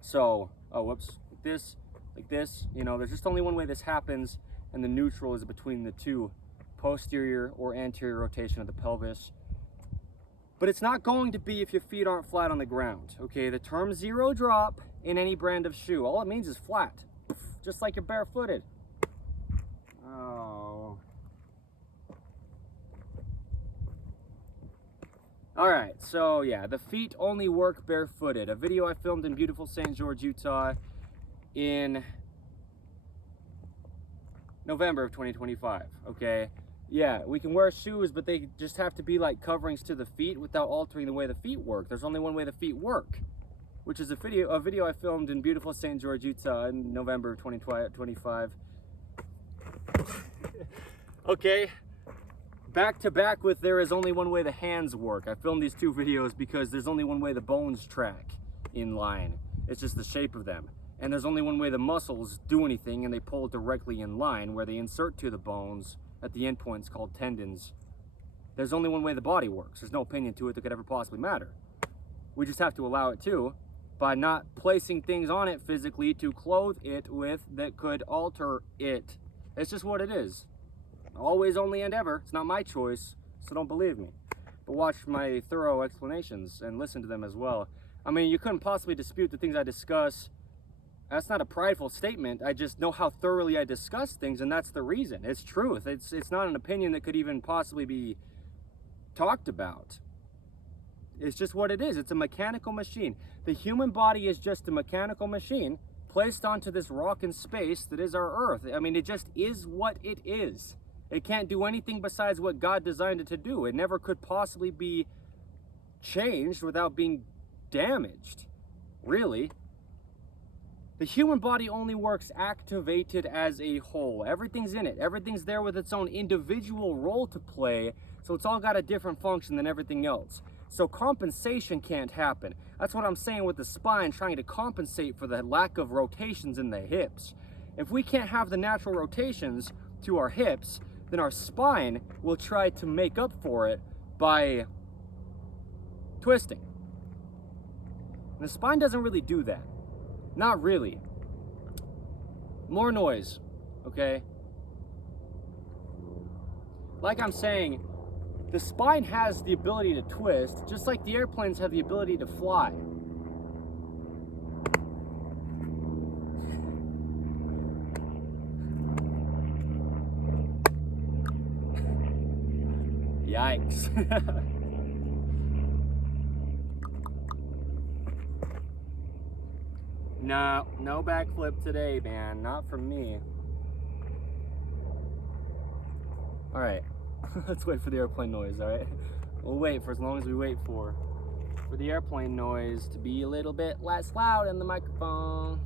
So, oh, whoops, like this, you know, there's just only one way this happens, and the neutral is between the two, posterior or anterior rotation of the pelvis. But it's not going to be if your feet aren't flat on the ground, okay? The term zero drop in any brand of shoe, all it means is flat, just like you're barefooted. Oh. All right, so yeah, the feet only work barefooted. A video I filmed in beautiful St. George, Utah in November of 2025, okay? Yeah, we can wear shoes, but they just have to be like coverings to the feet without altering the way the feet work. There's only one way the feet work, which is a video I filmed in beautiful St. George, Utah in November of 2025. Okay, back to back with there is only one way the hands work. I filmed these two videos because there's only one way the bones track in line. It's just the shape of them. And there's only one way the muscles do anything, and they pull directly in line where they insert to the bones at the end points called tendons. There's only one way the body works. There's no opinion to it that could ever possibly matter. We just have to allow it to, by not placing things on it physically to clothe it with that could alter it. It's just what it is. Always, only, and ever. It's not my choice, so don't believe me. But watch my thorough explanations and listen to them as well. I mean, you couldn't possibly dispute the things I discuss. That's not a prideful statement. I just know how thoroughly I discuss things, and that's the reason. It's truth. It's not an opinion that could even possibly be talked about. It's just what it is. It's a mechanical machine. The human body is just a mechanical machine placed onto this rock in space that is our Earth. I mean, it just is what it is. It can't do anything besides what God designed it to do. It never could possibly be changed without being damaged, really. The human body only works activated as a whole. Everything's in it. Everything's there with its own individual role to play, so it's all got a different function than everything else. So compensation can't happen. That's what I'm saying with the spine, trying to compensate for the lack of rotations in the hips. If we can't have the natural rotations to our hips, then our spine will try to make up for it by twisting. And the spine doesn't really do that. Not really. More noise, okay? Like I'm saying, the spine has the ability to twist, just like the airplanes have the ability to fly. Yikes. No backflip today, man. Not from me. Alright. Let's wait for the airplane noise, alright? We'll wait for as long as we wait for the airplane noise to be a little bit less loud in the microphone.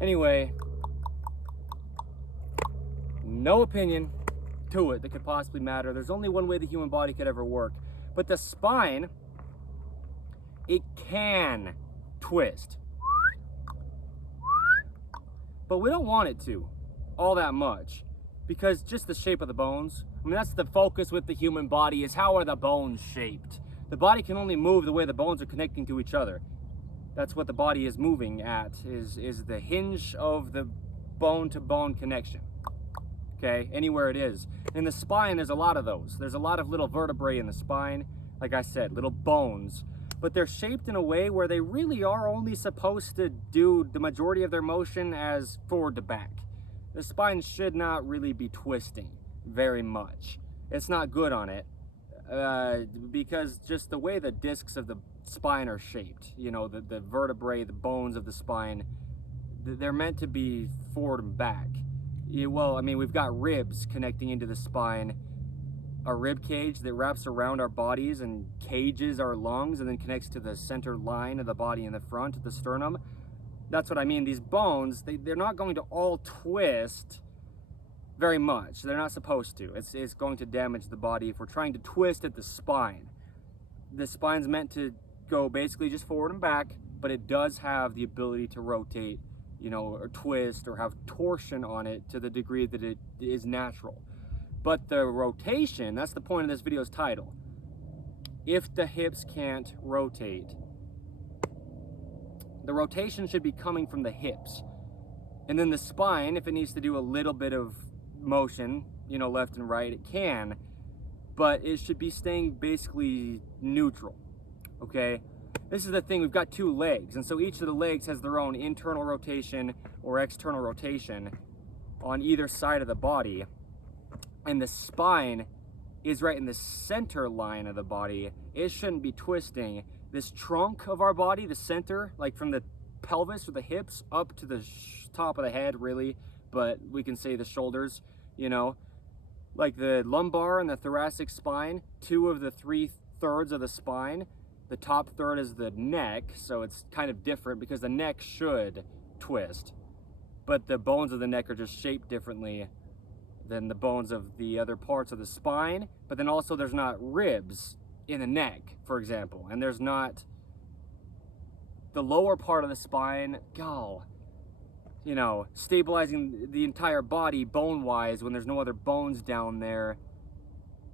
Anyway, no opinion to it that could possibly matter. There's only one way the human body could ever work. But the spine, it can twist. But we don't want it to all that much, because just the shape of the bones. I mean, that's the focus with the human body, is how are the bones shaped. The body can only move the way the bones are connecting to each other. That's what the body is moving at, is the hinge of the bone-to-bone connection. Okay, anywhere it is. In the spine, there's a lot of those. There's a lot of little vertebrae in the spine, like I said, little bones. But they're shaped in a way where they really are only supposed to do the majority of their motion as forward to back. The spine should not really be twisting very much. It's not good on it, because just the way the discs of the spine are shaped, you know, the vertebrae, the bones of the spine, they're meant to be forward and back. Well, I mean, we've got ribs connecting into the spine, a rib cage that wraps around our bodies and cages our lungs and then connects to the center line of the body in the front, at the sternum. That's what I mean. These bones, they're not going to all twist very much. They're not supposed to. It's going to damage the body if we're trying to twist at the spine. The spine's meant to go basically just forward and back, but it does have the ability to rotate, you know, or twist or have torsion on it to the degree that it is natural. But the rotation, that's the point of this video's title. If the hips can't rotate, the rotation should be coming from the hips. And then the spine, if it needs to do a little bit of motion, you know, left and right, it can, but it should be staying basically neutral. Okay, this is the thing, we've got two legs, and so each of the legs has their own internal rotation or external rotation on either side of the body, and the spine is right in the center line of the body. It shouldn't be twisting. This trunk of our body, the center, like from the pelvis or the hips up to the top of the head, really, but we can say the shoulders, you know, like the lumbar and the thoracic spine, 2 of the 3/3 of the spine. The top third is the neck, so it's kind of different because the neck should twist, but the bones of the neck are just shaped differently than the bones of the other parts of the spine. But then also there's not ribs in the neck, for example, and there's not the lower part of the spine, you know, stabilizing the entire body bone-wise when there's no other bones down there,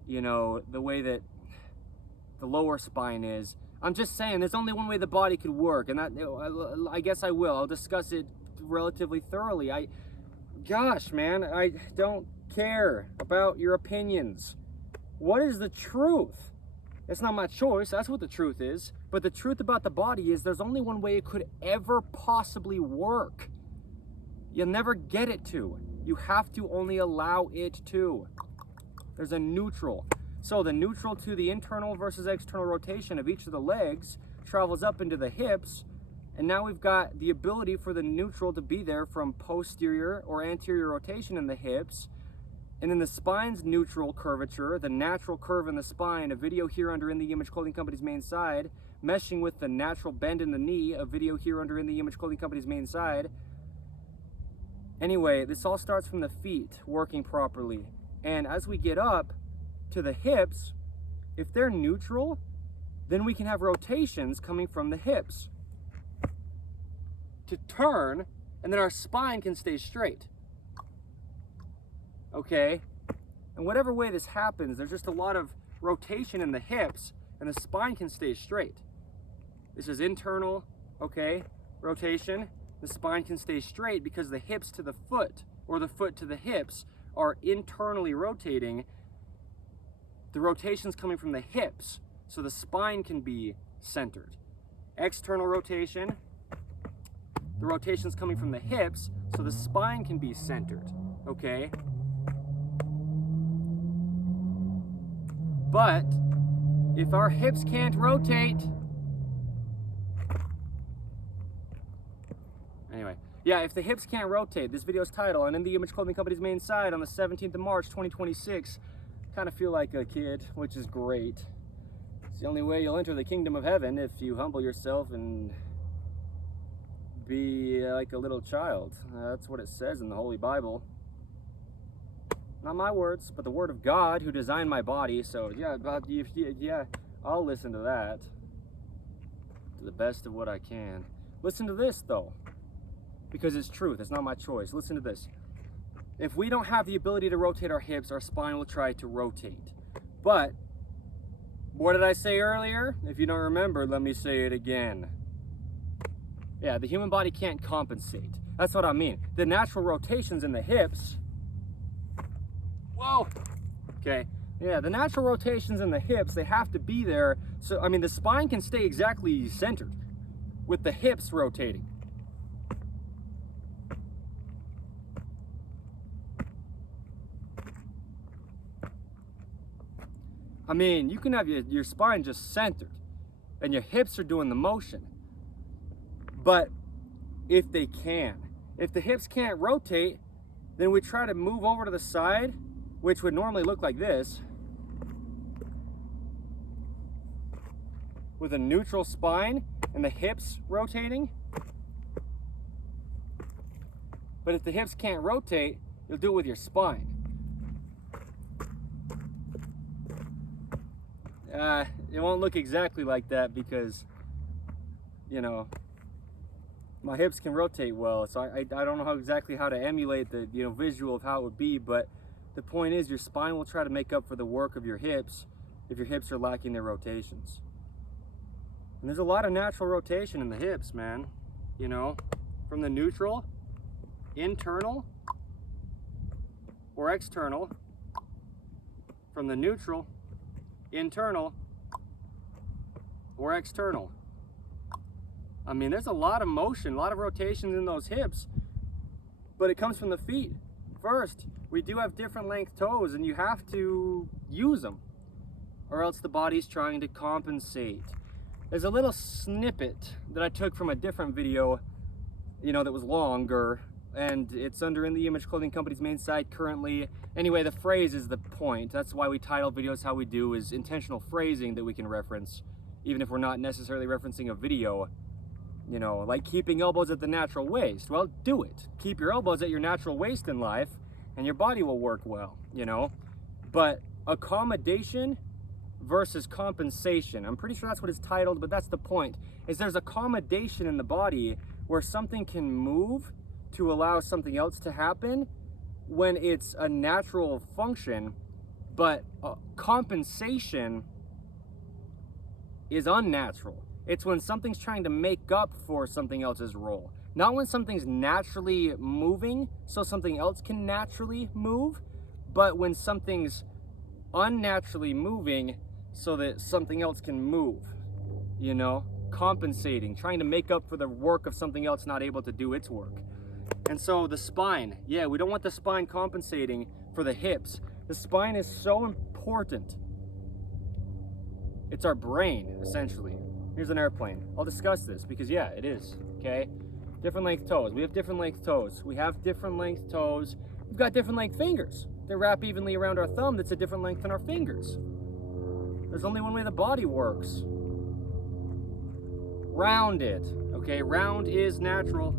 you know, the way that the lower spine is. I'm just saying, there's only one way the body could work, and that, I guess I will. I'll discuss it relatively thoroughly. Gosh, man, I don't care about your opinions. What is the truth? It's not my choice, that's what the truth is. But the truth about the body is there's only one way it could ever possibly work. You'll never get it to. You have to only allow it to. There's a neutral. So the neutral to the internal versus external rotation of each of the legs travels up into the hips, and now we've got the ability for the neutral to be there from posterior or anterior rotation in the hips. And then the spine's neutral curvature, the natural curve in the spine, a video here under In The Image Clothing Company's main side, meshing with the natural bend in the knee, a video here under In The Image Clothing Company's main side. Anyway, this all starts from the feet working properly. And as we get up to the hips, if they're neutral, then we can have rotations coming from the hips to turn, and then our spine can stay straight. Okay, and whatever way this happens, there's just a lot of rotation in the hips, and the spine can stay straight. This is internal, okay, rotation. The spine can stay straight because the hips to the foot, or the foot to the hips, are internally rotating. The rotation's coming from the hips, so the spine can be centered. External rotation, the rotation's coming from the hips, so the spine can be centered, okay? But if our hips can't rotate, anyway, yeah, if the hips can't rotate, this video's title, and In The Image Clothing Company's main side on the 17th of March, 2026, kind of feel like a kid, which is great. It's the only way you'll enter the kingdom of heaven, if you humble yourself and be like a little child. That's what it says in the Holy Bible. Not my words, but the word of God who designed my body. So yeah, I'll listen to that to the best of what I can. Listen to this though, because it's truth. It's not my choice. Listen to this. If we don't have the ability to rotate our hips, our spine will try to rotate. But what did I say earlier? If you don't remember, let me say it again. Yeah, the human body can't compensate. That's what I mean. The natural rotations in the hips. Whoa. Okay. Yeah, the natural rotations in the hips, they have to be there. So, I mean, the spine can stay exactly centered with the hips rotating. I mean, you can have your spine just centered and your hips are doing the motion. But if the hips can't rotate, then we try to move over to the side, which would normally look like this, with a neutral spine and the hips rotating. But if the hips can't rotate, you'll do it with your spine. It won't look exactly like that because, you know, my hips can rotate well, so I don't know exactly how to emulate the visual of how it would be, but the point is your spine will try to make up for the work of your hips if your hips are lacking their rotations. And there's a lot of natural rotation in the hips, man. You know, from the neutral, internal, or external, from the neutral, internal, or external. I mean, there's a lot of motion, a lot of rotations in those hips, but it comes from the feet. First, we do have different length toes and you have to use them or else the body's trying to compensate. There's a little snippet that I took from a different video, that was longer, and it's under In The Image Clothing Company's main site currently. Anyway, the phrase is the point. That's why we title videos how we do, is intentional phrasing that we can reference, even if we're not necessarily referencing a video. Like keeping elbows at the natural waist. Well, do it. Keep your elbows at your natural waist in life, and your body will work well, But accommodation versus compensation. I'm pretty sure that's what it's titled, but that's the point. Is there's accommodation in the body where something can move to allow something else to happen when it's a natural function, but compensation is unnatural. It's when something's trying to make up for something else's role. Not when something's naturally moving so something else can naturally move, but when something's unnaturally moving so that something else can move, compensating, trying to make up for the work of something else not able to do its work. And so the spine, we don't want the spine compensating for the hips. The spine is so important It's our brain, essentially. Here's an airplane. I'll discuss this because yeah, it is, okay? Different length toes. We have different length toes. We have different length toes. We've got different length fingers. They wrap evenly around our thumb. That's a different length than our fingers. There's only one way the body works. Round it, okay? Round is natural.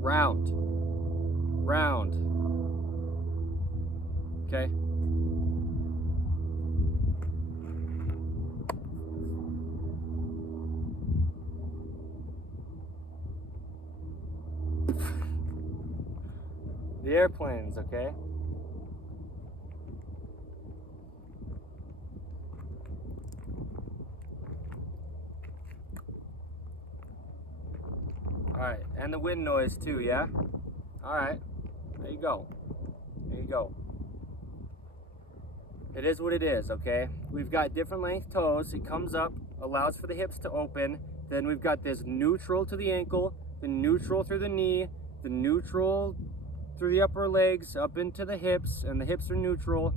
Round. Round. Okay? The airplanes, okay? Alright, and the wind noise too, yeah? Alright, there you go. There you go. It is what it is, okay? We've got different length toes. It comes up, allows for the hips to open. Then we've got this neutral to the ankle, the neutral through the knee, the neutral through the upper legs, up into the hips, and the hips are neutral,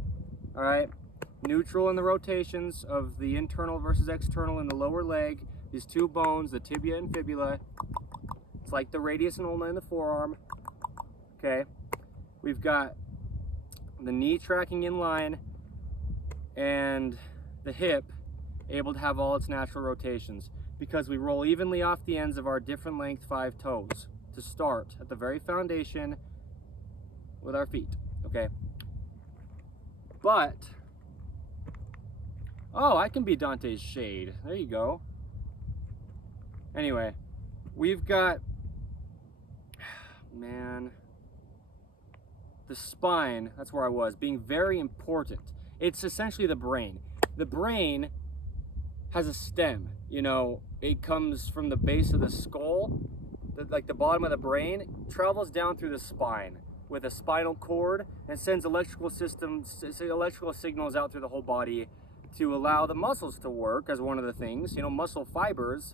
all right? Neutral in the rotations of the internal versus external in the lower leg. These two bones, the tibia and fibula. It's like the radius and ulna in the forearm, okay? We've got the knee tracking in line and the hip able to have all its natural rotations because we roll evenly off the ends of our different length 5 toes to start at the very foundation with our feet, okay? But, oh, I can be Dante's shade. There you go. Anyway, we've got, man, the spine, that's where I was, being very important. It's essentially the brain. The brain has a stem, you know, it comes from the base of the skull, like the bottom of the brain, travels down through the spine with a spinal cord and sends electrical signals out through the whole body to allow the muscles to work as one of the things, you know, muscle fibers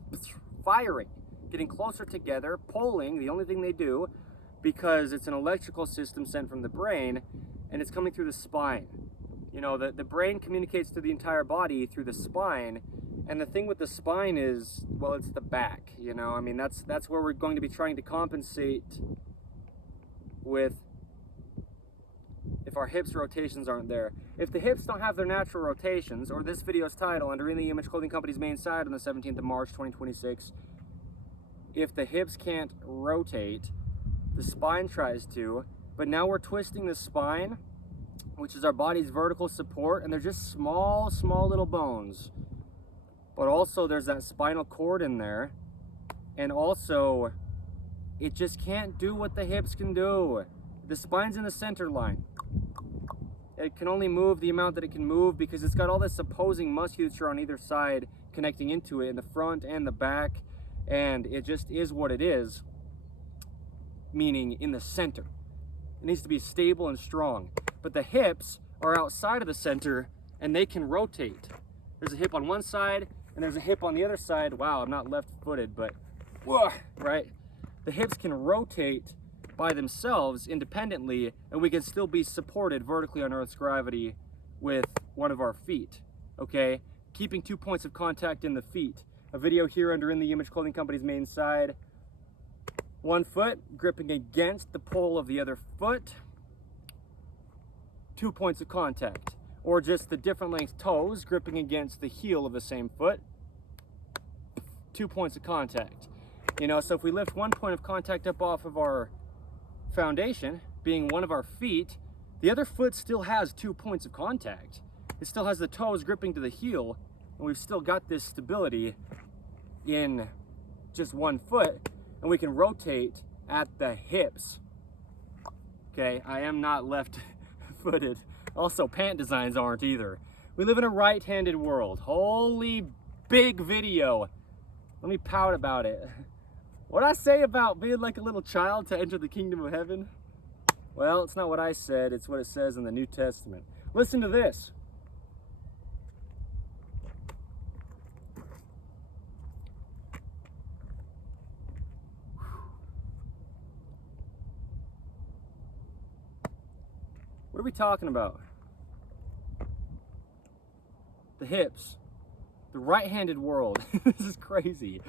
firing, getting closer together, pulling, the only thing they do, because it's an electrical system sent from the brain and it's coming through the spine. You know, the brain communicates to the entire body through the spine, and the thing with the spine is, well, it's the back, you know, I mean, that's where we're going to be trying to compensate with if our hips rotations aren't there. If the hips don't have their natural rotations, or this video's title under In The Image Clothing Company's main site on the 17th of March 2026, if the hips can't rotate, the spine tries to, but now we're twisting the spine, which is our body's vertical support, and they're just small little bones. But also there's that spinal cord in there, and also it just can't do what the hips can do. The spine's in the center line. It can only move the amount that it can move because it's got all this opposing musculature on either side connecting into it in the front and the back, and it just is what it is, meaning in the center. It needs to be stable and strong. But the hips are outside of the center and they can rotate. There's a hip on one side and there's a hip on the other side. Wow, I'm not left-footed, but whoa, right? The hips can rotate by themselves independently, and we can still be supported vertically on Earth's gravity with one of our feet, okay? Keeping 2 points of contact in the feet. A video here under In The Image Clothing Company's main side. One foot gripping against the pole of the other foot. 2 points of contact. Or just the different length toes gripping against the heel of the same foot. 2 points of contact. You know, so if we lift 1 point of contact up off of our foundation, being one of our feet, the other foot still has 2 points of contact. It still has the toes gripping to the heel, and we've still got this stability in just 1 foot, and we can rotate at the hips. Okay, I am not left-footed. Also, pant designs aren't either. We live in a right-handed world. Holy big video. Let me pout about it. What'd I say about being like a little child to enter the kingdom of heaven? Well, it's not what I said, it's what it says in the New Testament. Listen to this. What are we talking about? the hips, the right-handed world. This is crazy.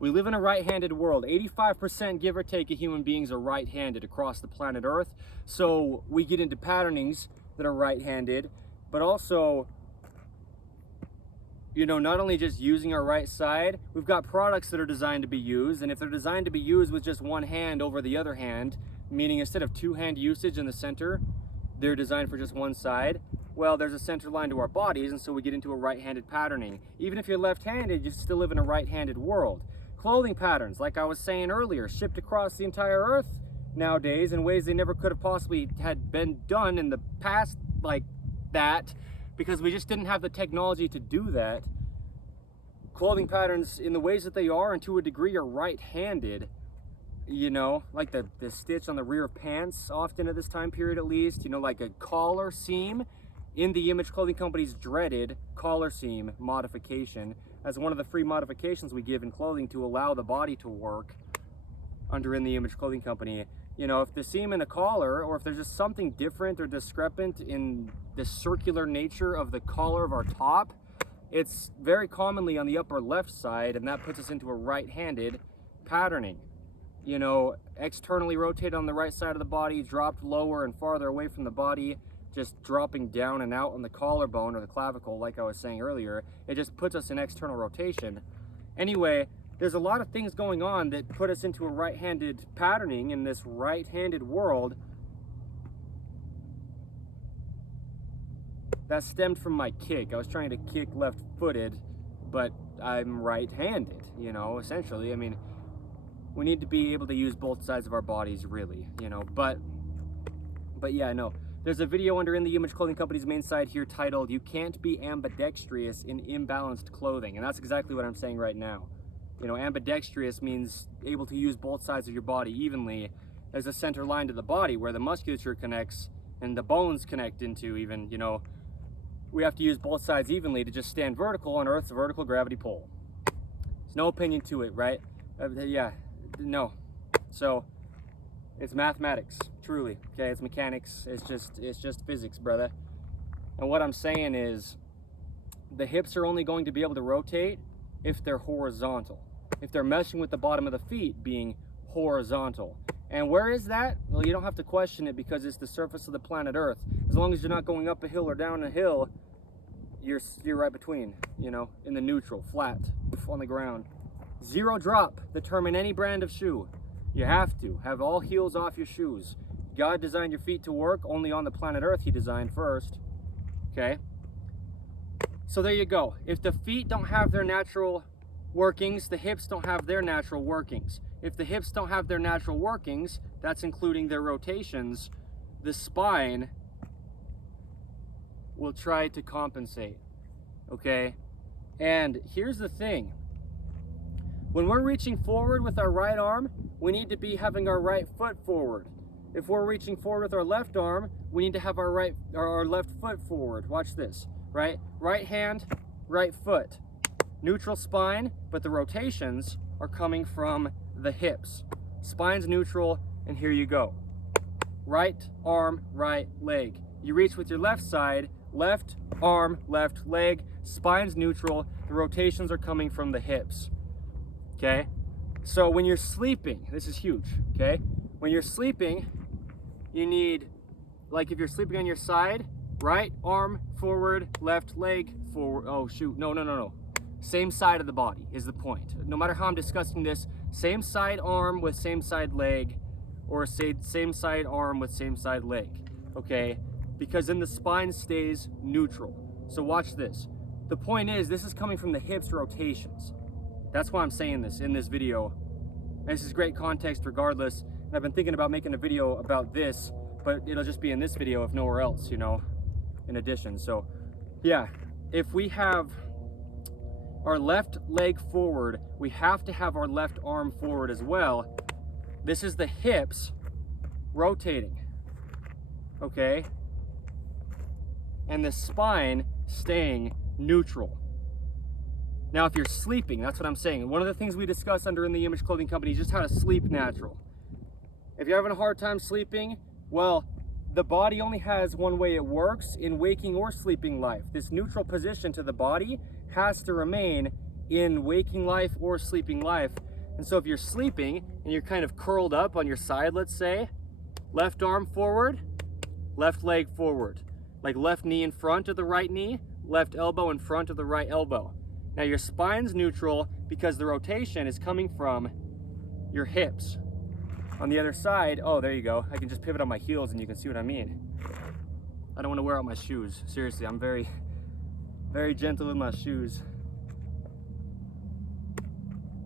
We live in a right-handed world. 85%, give or take, of human beings are right-handed across the planet Earth. So we get into patternings that are right-handed, but also, you know, not only just using our right side, we've got products that are designed to be used, and if they're designed to be used with just one hand over the other hand, meaning instead of two-hand usage in the center, they're designed for just one side, well, there's a center line to our bodies, and so we get into a right-handed patterning. Even if you're left-handed, you still live in a right-handed world. Clothing patterns, like I was saying earlier, shipped across the entire Earth nowadays in ways they never could have possibly had been done in the past like that, because we just didn't have the technology to do that. Clothing patterns in the ways that they are, and to a degree, are right-handed. You know, like the stitch on the rear of pants, often at this time period at least, you know, like a collar seam. In the Image Clothing Company's dreaded collar seam modification, as one of the free modifications we give in clothing to allow the body to work under In the Image Clothing Company. You know, if the seam in the collar, or if there's just something different or discrepant in the circular nature of the collar of our top, it's very commonly on the upper left side, and that puts us into a right-handed patterning. You know, externally rotate on the right side of the body, dropped lower and farther away from the body, just dropping down and out on the collarbone or the clavicle, like I was saying earlier. It just puts us in external rotation. Anyway, there's a lot of things going on that put us into a right-handed patterning in this right-handed world that stemmed from my kick. I was trying to kick left-footed, but I'm right-handed, you know, essentially. I mean, we need to be able to use both sides of our bodies, really, you know, but yeah, no. There's a video under In the Image Clothing Company's main site here titled, "You Can't Be Ambidextrous in Imbalanced Clothing," and that's exactly what I'm saying right now. You know, ambidextrous means able to use both sides of your body evenly. There's a center line to the body where the musculature connects and the bones connect into even, you know. We have to use both sides evenly to just stand vertical on Earth's vertical gravity pull. There's no opinion to it, right? Yeah, no. So, it's mathematics, truly, okay? It's mechanics, it's just physics, brother. And what I'm saying is, the hips are only going to be able to rotate if they're horizontal. If they're meshing with the bottom of the feet being horizontal. And where is that? Well, you don't have to question it, because it's the surface of the planet Earth. As long as you're not going up a hill or down a hill, you're right between, you know, in the neutral, flat, on the ground. Zero drop, determine any brand of shoe. You have to have all heels off your shoes. God designed your feet to work only on the planet Earth. He designed first, okay? So there you go. If the feet don't have their natural workings, the hips don't have their natural workings. If the hips don't have their natural workings, that's including their rotations, the spine will try to compensate, okay? And here's the thing. When we're reaching forward with our right arm, we need to be having our right foot forward. If we're reaching forward with our left arm, we need to have our left foot forward. Watch this, right? Right hand, right foot. Neutral spine, but the rotations are coming from the hips. Spine's neutral, and here you go. Right arm, right leg. You reach with your left side, left arm, left leg. Spine's neutral, the rotations are coming from the hips. Okay, so when you're sleeping, this is huge, okay? When you're sleeping, you need, like if you're sleeping on your side, right arm forward, left leg forward. Oh shoot, no. Same side of the body is the point. No matter how I'm discussing this, same side arm with same side leg, or same side arm with same side leg, okay? Because then the spine stays neutral. So watch this. The point is, this is coming from the hips rotations. That's why I'm saying this in this video. And this is great context regardless. And I've been thinking about making a video about this, but it'll just be in this video if nowhere else, you know, in addition. So yeah, if we have our left leg forward, we have to have our left arm forward as well. This is the hips rotating, okay? And the spine staying neutral. Now, if you're sleeping, that's what I'm saying. One of the things we discuss under In the Image Clothing Company is just how to sleep natural. If you're having a hard time sleeping, well, the body only has one way it works in waking or sleeping life. This neutral position to the body has to remain in waking life or sleeping life. And so if you're sleeping and you're kind of curled up on your side, let's say, left arm forward, left leg forward, like left knee in front of the right knee, left elbow in front of the right elbow. Now your spine's neutral because the rotation is coming from your hips. On the other side, oh, there you go. I can just pivot on my heels and you can see what I mean. I don't want to wear out my shoes. Seriously, I'm very, very gentle with my shoes.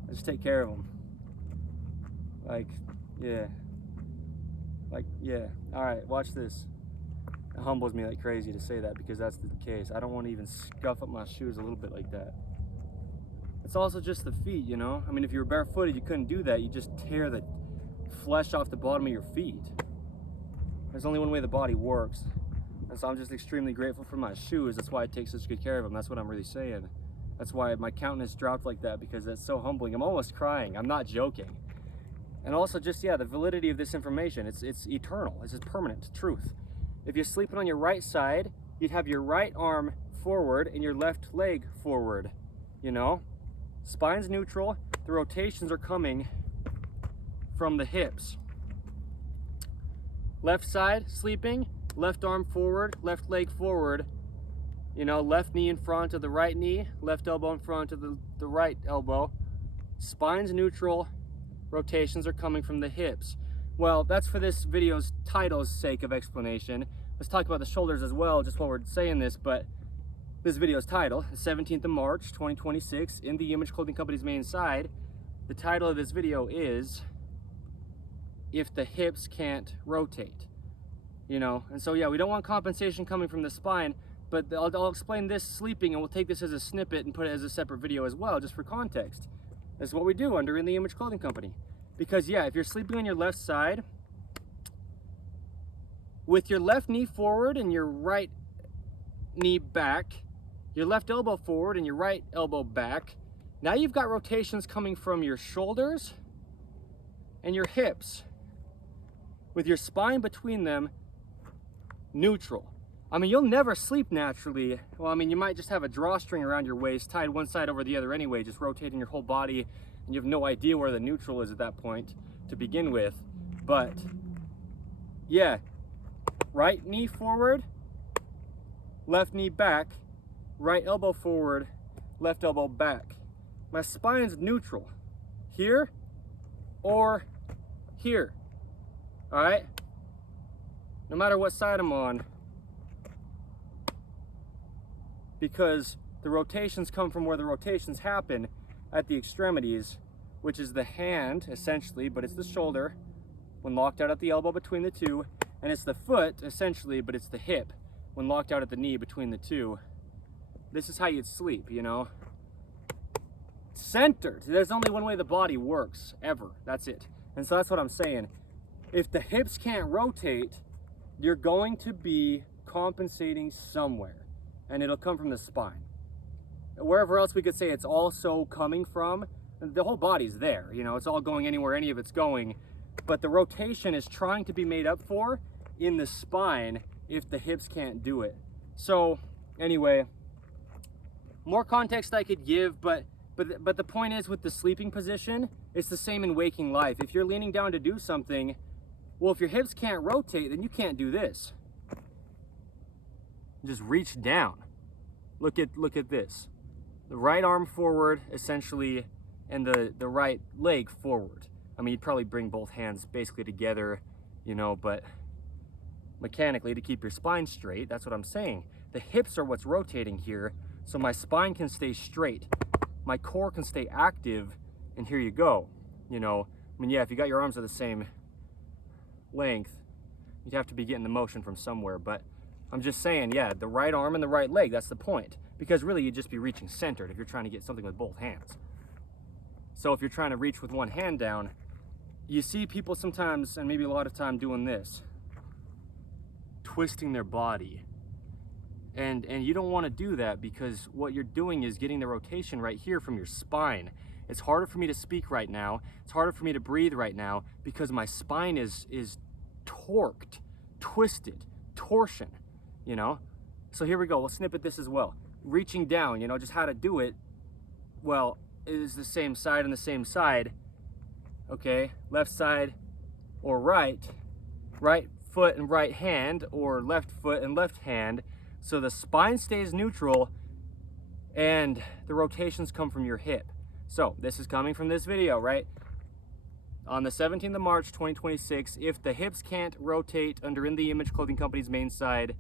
I just take care of them. Like, yeah. All right, watch this. It humbles me like crazy to say that because that's the case. I don't want to even scuff up my shoes a little bit like that. It's also just the feet, you know? I mean, if you were barefooted, you couldn't do that. You just tear the flesh off the bottom of your feet. There's only one way the body works. And so I'm just extremely grateful for my shoes. That's why I take such good care of them. That's what I'm really saying. That's why my countenance dropped like that, because that's so humbling. I'm almost crying. I'm not joking. And also just, yeah, the validity of this information. It's eternal. It's just permanent truth. If you're sleeping on your right side, you'd have your right arm forward and your left leg forward, you know? Spine's neutral. The rotations are coming from the hips. Left side, sleeping, left arm forward, left leg forward, you know, left knee in front of the right knee, left elbow in front of the right elbow. Spine's neutral, rotations are coming from the hips. Well, that's for this video's title's sake of explanation. Let's talk about the shoulders as well, just while we're saying this, but this video's title, 17th of March, 2026, in the Image Clothing Company's main side. The title of this video is, If the Hips Can't Rotate. You know, and so yeah, we don't want compensation coming from the spine, but I'll explain this sleeping, and we'll take this as a snippet and put it as a separate video as well, just for context. This is what we do under In the Image Clothing Company. Because yeah, if you're sleeping on your left side, with your left knee forward and your right knee back, your left elbow forward and your right elbow back, now you've got rotations coming from your shoulders and your hips, with your spine between them neutral. I mean, you'll never sleep naturally. Well, I mean, you might just have a drawstring around your waist, tied one side over the other anyway, just rotating your whole body, and you have no idea where the neutral is at that point to begin with. But yeah, right knee forward, left knee back, right elbow forward, left elbow back. My spine's neutral, here or here, all right? No matter what side I'm on, because the rotations come from where the rotations happen at the extremities, which is the hand, essentially, but it's the shoulder when locked out at the elbow between the two, and it's the foot, essentially, but it's the hip when locked out at the knee between the two. This is how you'd sleep, you know? Centered. There's only one way the body works, ever. That's it. And so that's what I'm saying. If the hips can't rotate, you're going to be compensating somewhere, and it'll come from the spine. Wherever else we could say it's also coming from, the whole body's there, you know, it's all going anywhere any of it's going, but the rotation is trying to be made up for in the spine if the hips can't do it. So anyway, more context I could give, but the point is, with the sleeping position, it's the same in waking life. If you're leaning down to do something, well, if your hips can't rotate, then you can't do this. Just reach down. Look at this. The right arm forward, essentially, and the right leg forward. I mean, you'd probably bring both hands basically together, you know, but mechanically to keep your spine straight, that's what I'm saying. The hips are what's rotating here, so my spine can stay straight. My core can stay active, and here you go. You know, I mean, yeah, if you got your arms at the same length, you'd have to be getting the motion from somewhere, but I'm just saying, yeah, the right arm and the right leg, that's the point. Because really, you'd just be reaching centered if you're trying to get something with both hands. So if you're trying to reach with one hand down, you see people sometimes, and maybe a lot of time, doing this. Twisting their body. And you don't want to do that, because what you're doing is getting the rotation right here from your spine. It's harder for me to speak right now. It's harder for me to breathe right now because my spine is torqued twisted, torsion, you know? So here we go, we'll snippet this as well. Reaching down, you know, just how to do it, well, is the same side and the same side, okay? Left side or right foot and right hand, or left foot and left hand, so the spine stays neutral and the rotations come from your hip. So this is coming from this video, right? On the 17th of March, 2026, if the hips can't rotate under In The Image Clothing Company's main side,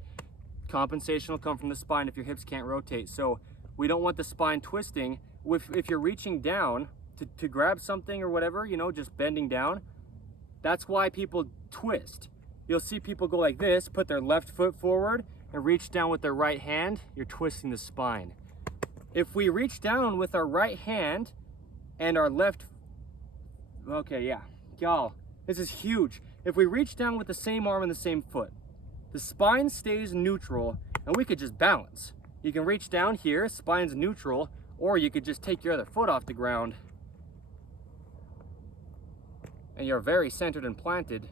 compensation will come from the spine if your hips can't rotate. So we don't want the spine twisting. If you're reaching down to grab something or whatever, you know, just bending down, that's why people twist. You'll see people go like this, put their left foot forward and reach down with their right hand, you're twisting the spine. If we reach down with our right hand and our left, okay, yeah, y'all, this is huge. If we reach down with the same arm and the same foot, the spine stays neutral and we could just balance. You can reach down here, spine's neutral, or you could just take your other foot off the ground and you're very centered and planted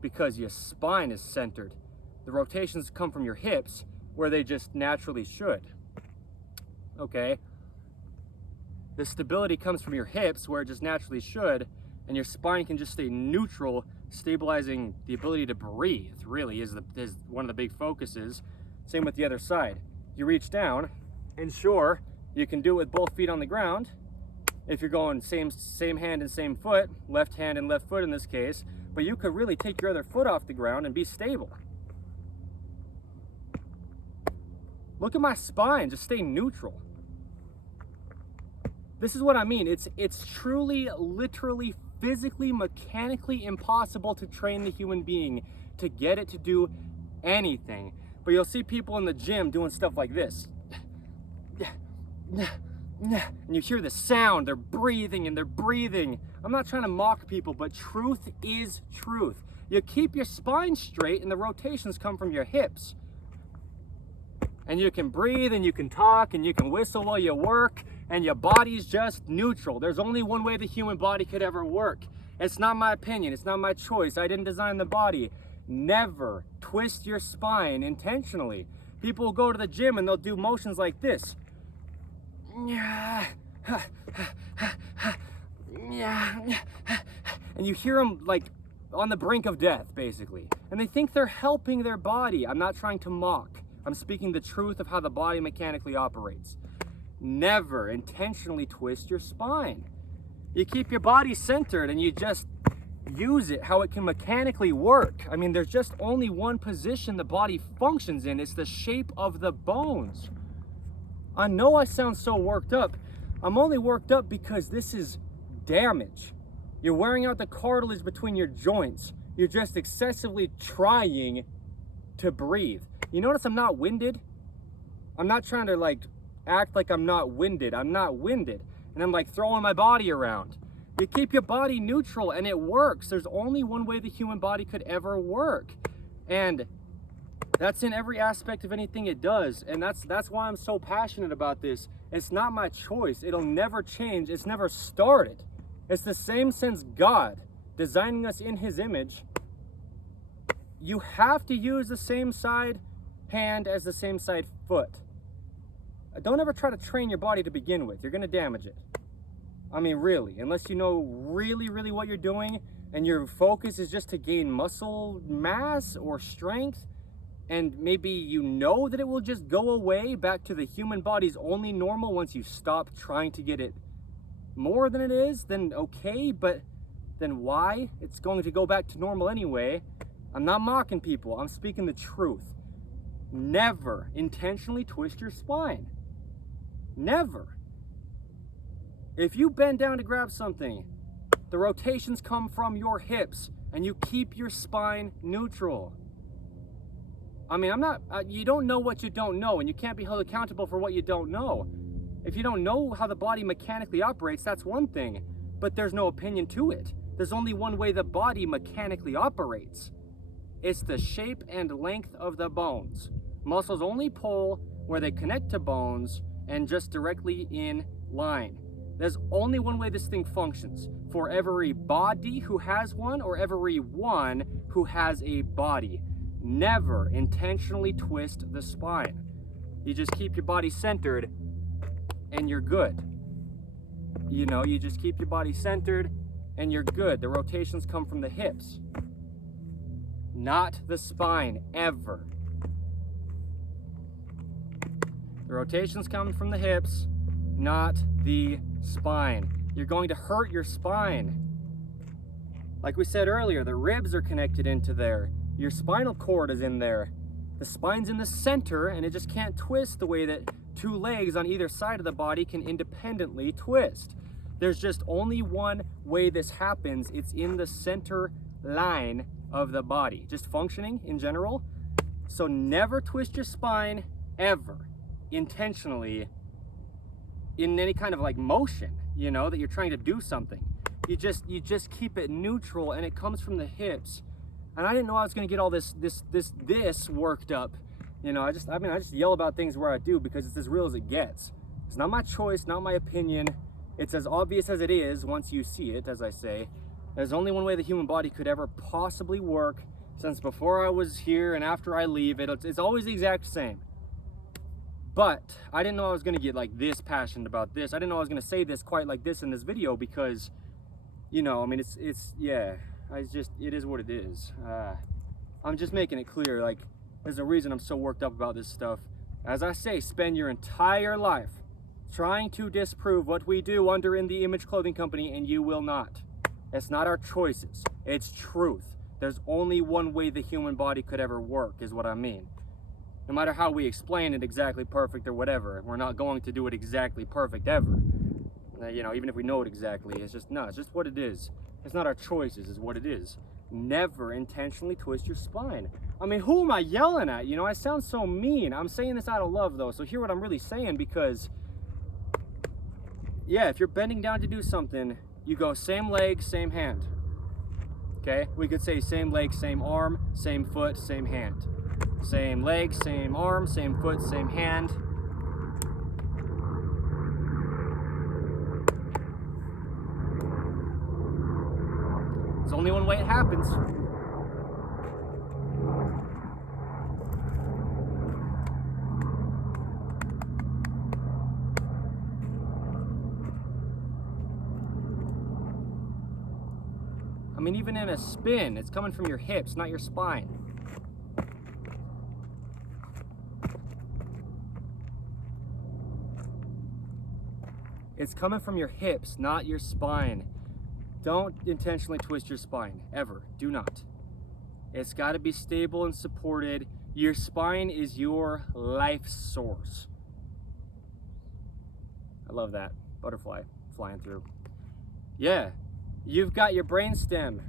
because your spine is centered. The rotations come from your hips where they just naturally should. Okay? The stability comes from your hips where it just naturally should, and your spine can just stay neutral, stabilizing the ability to breathe, really is one of the big focuses. Same with the other side. You reach down, and sure, you can do it with both feet on the ground. If you're going same hand and same foot, left hand and left foot in this case, but you could really take your other foot off the ground and be stable. Look at my spine, just stay neutral. This is what I mean. It's truly, literally, physically, mechanically impossible to train the human being to get it to do anything. But you'll see people in the gym doing stuff like this. And you hear the sound, they're breathing and they're breathing. I'm not trying to mock people, but truth is truth. You keep your spine straight and the rotations come from your hips. And you can breathe and you can talk and you can whistle while you work and your body's just neutral. There's only one way the human body could ever work. It's not my opinion, it's not my choice. I didn't design the body. Never twist your spine intentionally. People will go to the gym and they'll do motions like this. And you hear them like on the brink of death, basically. And they think they're helping their body. I'm not trying to mock. I'm speaking the truth of how the body mechanically operates. Never intentionally twist your spine. You keep your body centered and you just use it how it can mechanically work. I mean, there's just only one position the body functions in. It's the shape of the bones. I know I sound so worked up. I'm only worked up because this is damage. You're wearing out the cartilage between your joints. You're just excessively trying to breathe. You notice I'm not winded? I'm not trying to like act like I'm not winded. I'm not winded. And I'm like throwing my body around. You keep your body neutral and it works. There's only one way the human body could ever work. And that's in every aspect of anything it does. And that's why I'm so passionate about this. It's not my choice. It'll never change. It's never started. It's the same since God designing us in his image. You have to use the same side hand as the same side foot. Don't ever try to train your body to begin with. You're going to damage it. I mean, really, unless you know really what you're doing and your focus is just to gain muscle mass or strength, and maybe you know that it will just go away back to the human body's only normal once you stop trying to get it more than it is, then okay, but then why? It's going to go back to normal anyway. I'm not mocking people. I'm speaking the truth. Never intentionally twist your spine. Never. If you bend down to grab something, the rotations come from your hips and you keep your spine neutral. I mean, you don't know what you don't know, and you can't be held accountable for what you don't know. If you don't know how the body mechanically operates, that's one thing, but there's no opinion to it. There's only one way the body mechanically operates. It's the shape and length of the bones. Muscles only pull where they connect to bones and just directly in line. There's only one way this thing functions. For every body who has one, or every one who has a body. never intentionally twist the spine. You just keep your body centered and you're good. You know, you just keep your body centered and you're good. The rotations come from the hips, not the spine, ever. The rotations come from the hips, not the spine. You're going to hurt your spine. Like we said earlier, the ribs are connected into there. Your spinal cord is in there. The spine's in the center, and it just can't twist the way that two legs on either side of the body can independently twist. There's just only one way this happens. It's in the center line of the body, just functioning in general. So never twist your spine, ever, intentionally, in any kind of like motion, you know, that you're trying to do something. You just keep it neutral, and it comes from the hips. And I didn't know I was gonna get all this worked up. You know, I just yell about things where I do because it's as real as it gets. It's not my choice, not my opinion. It's as obvious as it is once you see it, as I say. There's only one way the human body could ever possibly work. Since before I was here and after I leave, it's always the exact same. But I didn't know I was gonna get like this passionate about this. I didn't know I was gonna say this quite like this in this video because, you know, I mean, yeah, it is what it is. I'm just making it clear, like, there's a reason I'm so worked up about this stuff. As I say, spend your entire life trying to disprove what we do under In the Image Clothing Company, and you will not. It's not our choices, it's truth. There's only one way the human body could ever work, is what I mean. No matter how we explain it exactly perfect or whatever, we're not going to do it exactly perfect ever. You know, even if we know it exactly, it's just what it is. It's not our choices, it's what it is. Never intentionally twist your spine. I mean, who am I yelling at? You know, I sound so mean. I'm saying this out of love though, so hear what I'm really saying, because yeah, if you're bending down to do something, you go same leg, same hand. Okay? We could say same leg, same arm, same foot, same hand. Same leg, same arm, same foot, same hand. There's only one way it happens. I mean, even in a spin, it's coming from your hips, not your spine. It's coming from your hips, not your spine. Don't intentionally twist your spine, ever. Do not. It's got to be stable and supported. Your spine is your life source. I love that. Butterfly flying through. Yeah. You've got your brainstem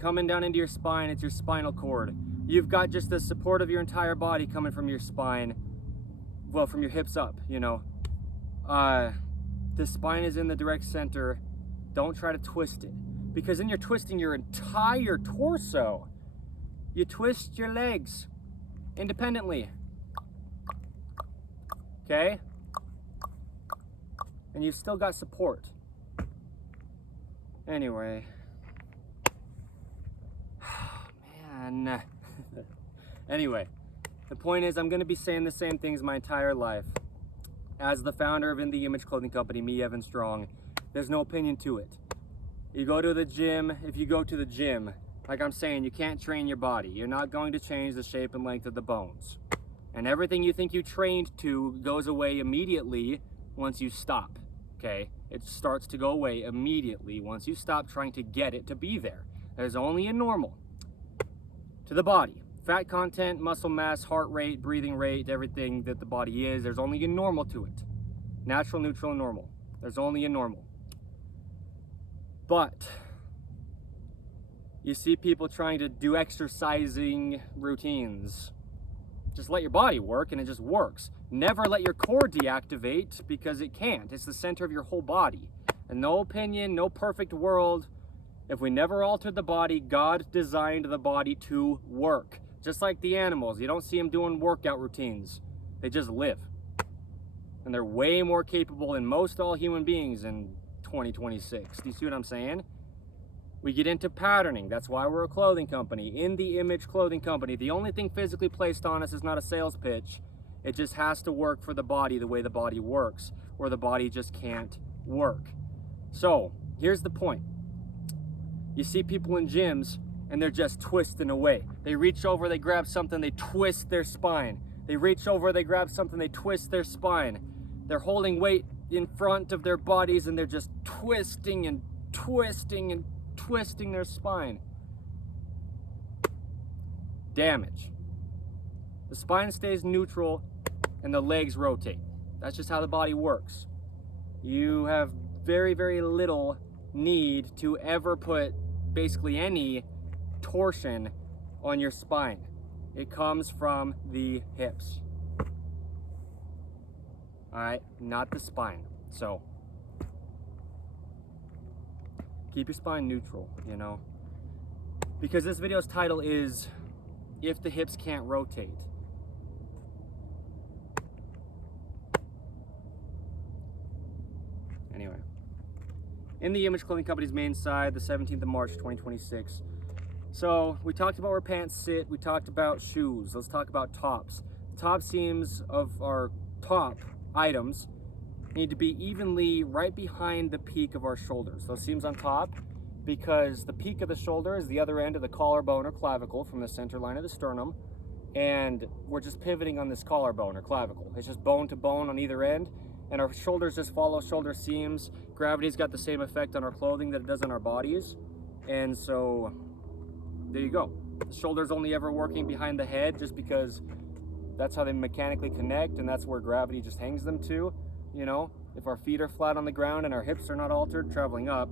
coming down into your spine. It's your spinal cord. You've got just the support of your entire body coming from your spine. Well, from your hips up, you know. The spine is in the direct center. Don't try to twist it, because then you're twisting your entire torso. You twist your legs independently. Okay? And you've still got support. Anyway. Man. Anyway, the point is, I'm going to be saying the same things my entire life. As the founder of In the Image Clothing Company, me, Evan Strong, there's no opinion to it. You go to the gym, if you go to the gym, like I'm saying, you can't train your body. You're not going to change the shape and length of the bones. And everything you think you trained to goes away immediately once you stop, okay? It starts to go away immediately once you stop trying to get it to be there. There's only a normal to the body. Fat content, muscle mass, heart rate, breathing rate, everything that the body is, there's only a normal to it. Natural, neutral, and normal. There's only a normal. But you see people trying to do exercising routines. Just let your body work and it just works. Never let your core deactivate, because it can't. It's the center of your whole body. And no opinion, no perfect world. If we never altered the body, God designed the body to work. Just like the animals, you don't see them doing workout routines. They just live. And they're way more capable than most all human beings in 2026. Do you see what I'm saying? We get into patterning. That's why we're a clothing company. In the Image Clothing Company. The only thing physically placed on us is not a sales pitch. It just has to work for the body the way the body works, or the body just can't work. So, here's the point. You see people in gyms and they're just twisting away. They reach over, they grab something, they twist their spine. They reach over, they grab something, they twist their spine. They're holding weight in front of their bodies and they're just twisting and twisting and twisting their spine. Damage. The spine stays neutral and the legs rotate. That's just how the body works. You have very, very little need to ever put basically any torsion on your spine. It comes from the hips. All right, not the spine. So keep your spine neutral, you know, because this video's title is If the Hips Can't Rotate. Anyway, in the Image Clothing Company's main side, the 17th of March, 2026. So we talked about where pants sit. We talked about shoes. Let's talk about tops. The top seams of our top items need to be evenly right behind the peak of our shoulders. Those seams on top, because the peak of the shoulder is the other end of the collarbone or clavicle from the center line of the sternum, and we're just pivoting on this collarbone or clavicle. It's just bone to bone on either end, and our shoulders just follow shoulder seams. Gravity's got the same effect on our clothing that it does on our bodies, and so there you go. The shoulder's only ever working behind the head just because that's how they mechanically connect, and that's where gravity just hangs them to. You know, if our feet are flat on the ground and our hips are not altered, traveling up.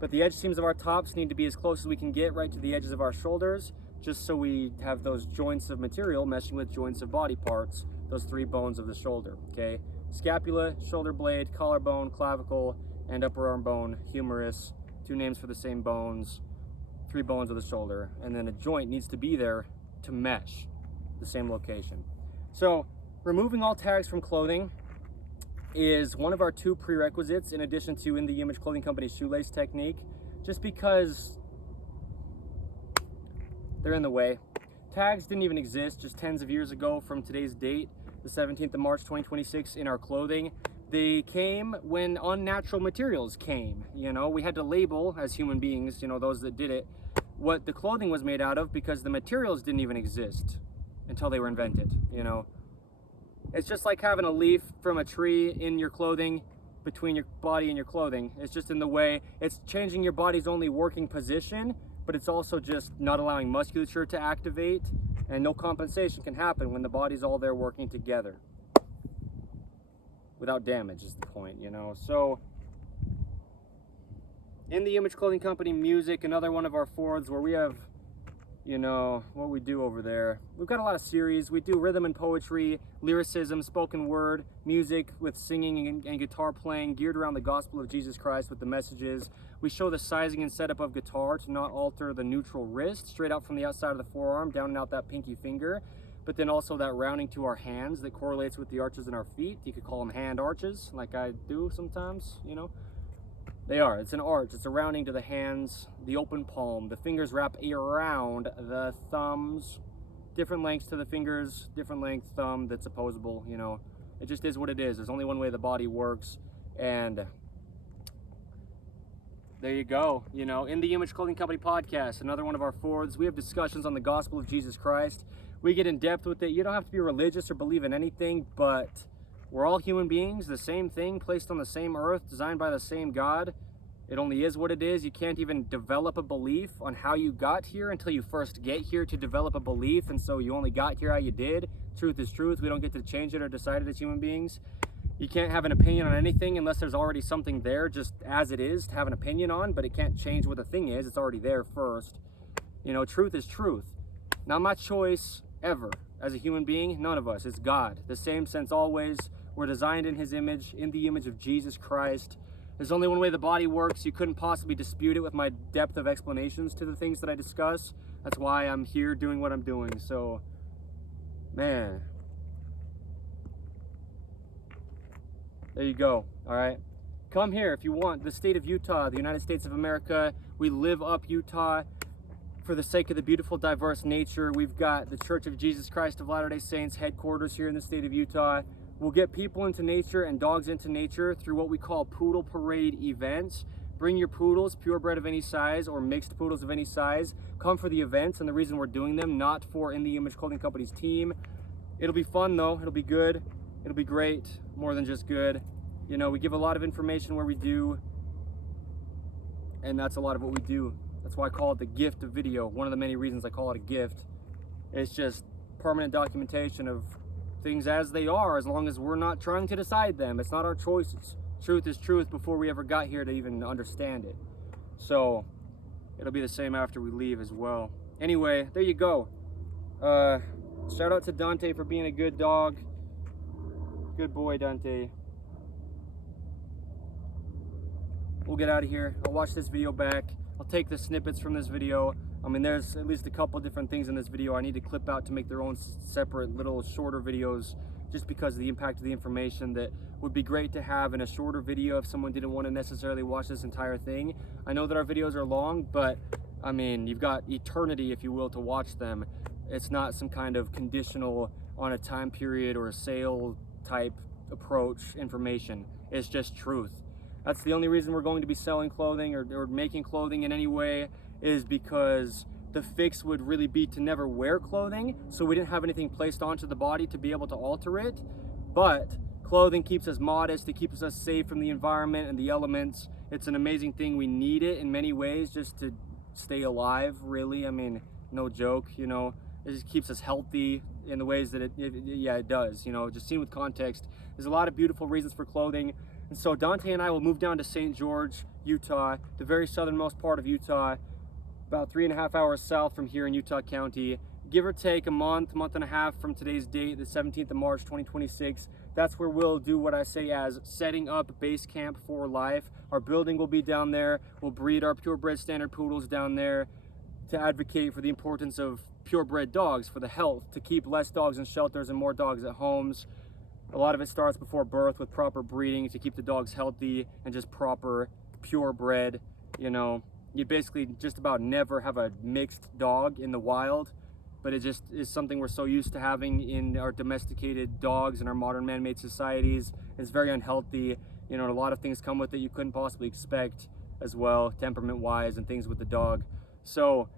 But the edge seams of our tops need to be as close as we can get right to the edges of our shoulders, just so we have those joints of material meshing with joints of body parts, those three bones of the shoulder, okay? Scapula, shoulder blade, collarbone, clavicle, and upper arm bone, humerus, two names for the same bones, three bones of the shoulder, and then a joint needs to be there to mesh the same location. So removing all tags from clothing is one of our two prerequisites, in addition to In the Image Clothing Company's shoelace technique, just because they're in the way. Tags didn't even exist just tens of years ago from today's date, the 17th of March 2026, in our clothing. They came when unnatural materials came. You know, we had to label as human beings, you know, those that did it, what the clothing was made out of, because the materials didn't even exist until they were invented, you know. It's just like having a leaf from a tree in your clothing, between your body and your clothing. It's just in the way, it's changing your body's only working position, but it's also just not allowing musculature to activate, and no compensation can happen when the body's all there working together without damage is the point, you know. So In the Image Clothing Company music, another one of our fourths where we have, you know, what we do over there. We've got a lot of series. We do rhythm and poetry, lyricism, spoken word, music with singing and guitar playing, geared around the gospel of Jesus Christ with the messages. We show the sizing and setup of guitar to not alter the neutral wrist, straight out from the outside of the forearm, down and out that pinky finger, but then also that rounding to our hands that correlates with the arches in our feet. You could call them hand arches, like I do sometimes, you know. They are. It's an arch. It's a rounding to the hands, the open palm. The fingers wrap around the thumbs. Different lengths to the fingers, different length thumb that's opposable, you know. It just is what it is. There's only one way the body works. And there you go. You know, In the Image Clothing Company podcast, another one of our fourths. We have discussions on the gospel of Jesus Christ. We get in depth with it. You don't have to be religious or believe in anything, but we're all human beings, the same thing, placed on the same earth, designed by the same God. It only is what it is. You can't even develop a belief on how you got here until you first get here to develop a belief, and so you only got here how you did. Truth is truth. We don't get to change it or decide it as human beings. You can't have an opinion on anything unless there's already something there just as it is to have an opinion on, but it can't change what the thing is. It's already there first. You know, truth is truth. Not my choice ever as a human being. None of us. It's God. The same since always. We're designed in his image, in the image of Jesus Christ. There's only one way the body works. You couldn't possibly dispute it with my depth of explanations to the things that I discuss. That's why I'm here doing what I'm doing. So, man. There you go, all right? come here if you want. The state of Utah, the United States of America, we live up Utah for the sake of the beautiful, diverse nature. We've got the Church of Jesus Christ of Latter-day Saints headquarters here in the state of Utah. We'll get people into nature and dogs into nature through what we call poodle parade events. Bring your poodles, purebred of any size or mixed poodles of any size. Come for the events, and the reason we're doing them, not for In The Image Clothing Company's team. It'll be fun though, it'll be good, it'll be great, more than just good. You know, we give a lot of information where we do, and that's a lot of what we do. That's why I call it the gift of video. One of the many reasons I call it a gift. It's just permanent documentation of things as they are, as long as we're not trying to decide them. It's not our choices. Truth is truth before we ever got here to even understand it. So it'll be the same after we leave as well. Anyway, there you go. Shout out to Dante for being a good dog. Good boy, Dante. We'll get out of here. I'll watch this video back. I'll take the snippets from this video. I mean, there's at least a couple different things in this video I need to clip out to make their own separate little shorter videos, just because of the impact of the information that would be great to have in a shorter video if someone didn't want to necessarily watch this entire thing. I know that our videos are long, but I mean, you've got eternity, if you will, to watch them. It's not some kind of conditional on a time period or a sale type approach information. It's just truth. That's the only reason we're going to be selling clothing or making clothing in any way, is because the fix would really be to never wear clothing, so we didn't have anything placed onto the body to be able to alter it. But clothing keeps us modest, it keeps us safe from the environment and the elements. It's an amazing thing. We need it in many ways just to stay alive, really. I mean, no joke, you know. It just keeps us healthy in the ways that it does, you know, just seen with context. There's a lot of beautiful reasons for clothing. And so Dante and I will move down to St. George, Utah, the very southernmost part of Utah, about 3.5 hours south from here in Utah County. Give or take a month and a half from today's date, the 17th of March, 2026. That's where we'll do what I say as setting up base camp for life. Our building will be down there. We'll breed our purebred standard poodles down there to advocate for the importance of purebred dogs, for the health, to keep less dogs in shelters and more dogs at homes. A lot of it starts before birth with proper breeding to keep the dogs healthy and just proper purebred. You know, you basically just about never have a mixed dog in the wild, but it just is something we're so used to having in our domesticated dogs in our modern man-made societies. It's very unhealthy. You know, a lot of things come with it you couldn't possibly expect as well, temperament-wise, and things with the dog. So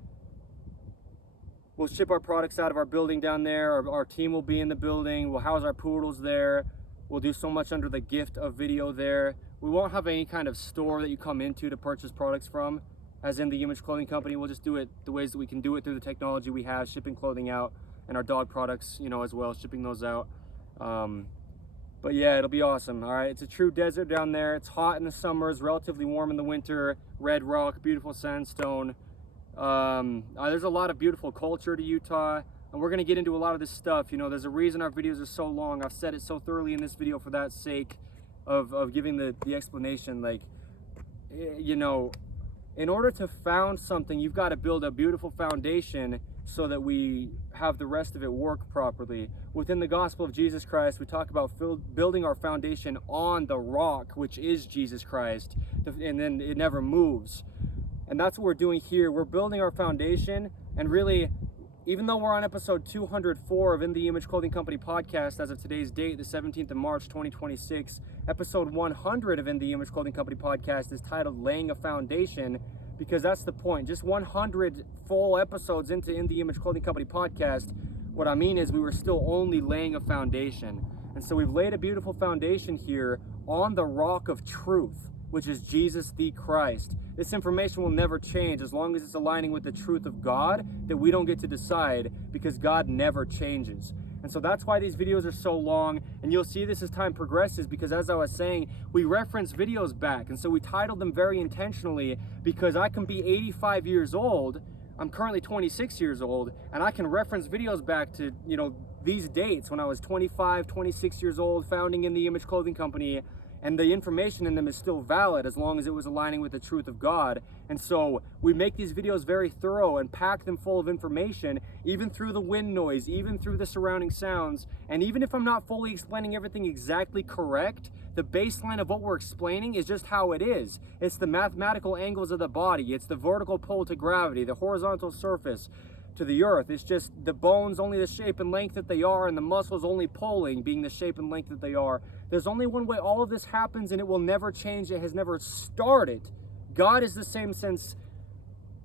we'll ship our products out of our building down there. Our team will be in the building. We'll house our poodles there. We'll do so much under the gift of video there. We won't have any kind of store that you come into to purchase products from, as in the Image Clothing Company. We'll just do it the ways that we can do it through the technology we have, shipping clothing out, and our dog products, you know, as well, shipping those out. But yeah, it'll be awesome. All right, it's a true desert down there. It's hot in the summers, relatively warm in the winter. Red rock, beautiful sandstone. There's a lot of beautiful culture to Utah, and we're going to get into a lot of this stuff. You know, there's a reason our videos are so long. I've said it so thoroughly in this video for that sake of giving the explanation. Like, you know, in order to found something, you've got to build a beautiful foundation so that we have the rest of it work properly. Within the gospel of Jesus Christ, we talk about building our foundation on the rock, which is Jesus Christ, and then it never moves. And that's what we're doing here. We're building our foundation, and really, even though we're on episode 204 of In The Image Clothing Company podcast as of today's date, the 17th of March, 2026, episode 100 of In The Image Clothing Company podcast is titled Laying a Foundation, because that's the point. Just 100 full episodes into In The Image Clothing Company podcast, what I mean is we were still only laying a foundation. And so we've laid a beautiful foundation here on the rock of truth, which is Jesus the Christ. This information will never change as long as it's aligning with the truth of God that we don't get to decide, because God never changes. And so that's why these videos are so long, and you'll see this as time progresses, because as I was saying, we reference videos back, and so we titled them very intentionally, because I can be 85 years old, I'm currently 26 years old, and I can reference videos back to, you know, these dates when I was 25, 26 years old, founding In The Image Clothing Company, and the information in them is still valid as long as it was aligning with the truth of God. And so we make these videos very thorough and pack them full of information, even through the wind noise, even through the surrounding sounds. And even if I'm not fully explaining everything exactly correct, the baseline of what we're explaining is just how it is. It's the mathematical angles of the body. It's the vertical pull to gravity, the horizontal surface to the earth. It's just the bones only the shape and length that they are, and the muscles only pulling being the shape and length that they are. There's only one way all of this happens, and it will never change. It has never started. God is the same since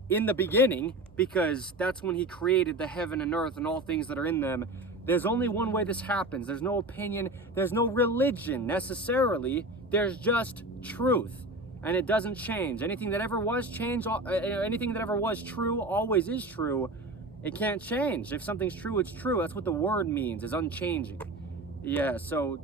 in the beginning, because that's when he created the heaven and earth and all things that are in them. There's only one way this happens. There's no opinion. There's no religion necessarily. There's just truth, and it doesn't change. Anything that ever was changed, anything that ever was true always is true. It can't change. If something's true, it's true. That's what the word means, is unchanging. Yeah, so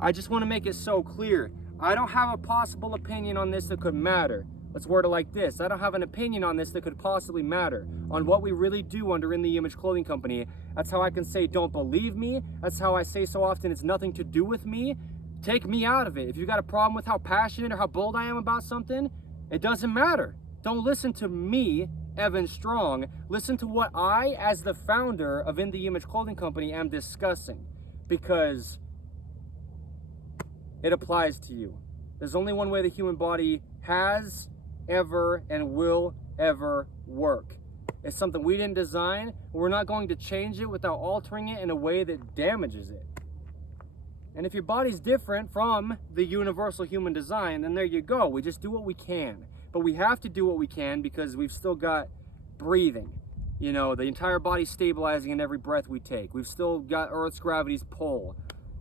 I just want to make it so clear. I don't have a possible opinion on this that could matter. Let's word it like this. I don't have an opinion on this that could possibly matter on what we really do under In The Image Clothing Company. That's how I can say, don't believe me. That's how I say so often, it's nothing to do with me. Take me out of it. If you got a problem with how passionate or how bold I am about something, it doesn't matter. Don't listen to me, Evan Strong. Listen to what I, as the founder of In The Image Clothing Company, am discussing, because it applies to you. There's only one way the human body has ever and will ever work. It's something we didn't design. We're not going to change it without altering it in a way that damages it. And if your body's different from the universal human design, then there you go. We just do what we can. But we have to do what we can because we've still got breathing. You know, the entire body's stabilizing in every breath we take. We've still got Earth's gravity's pull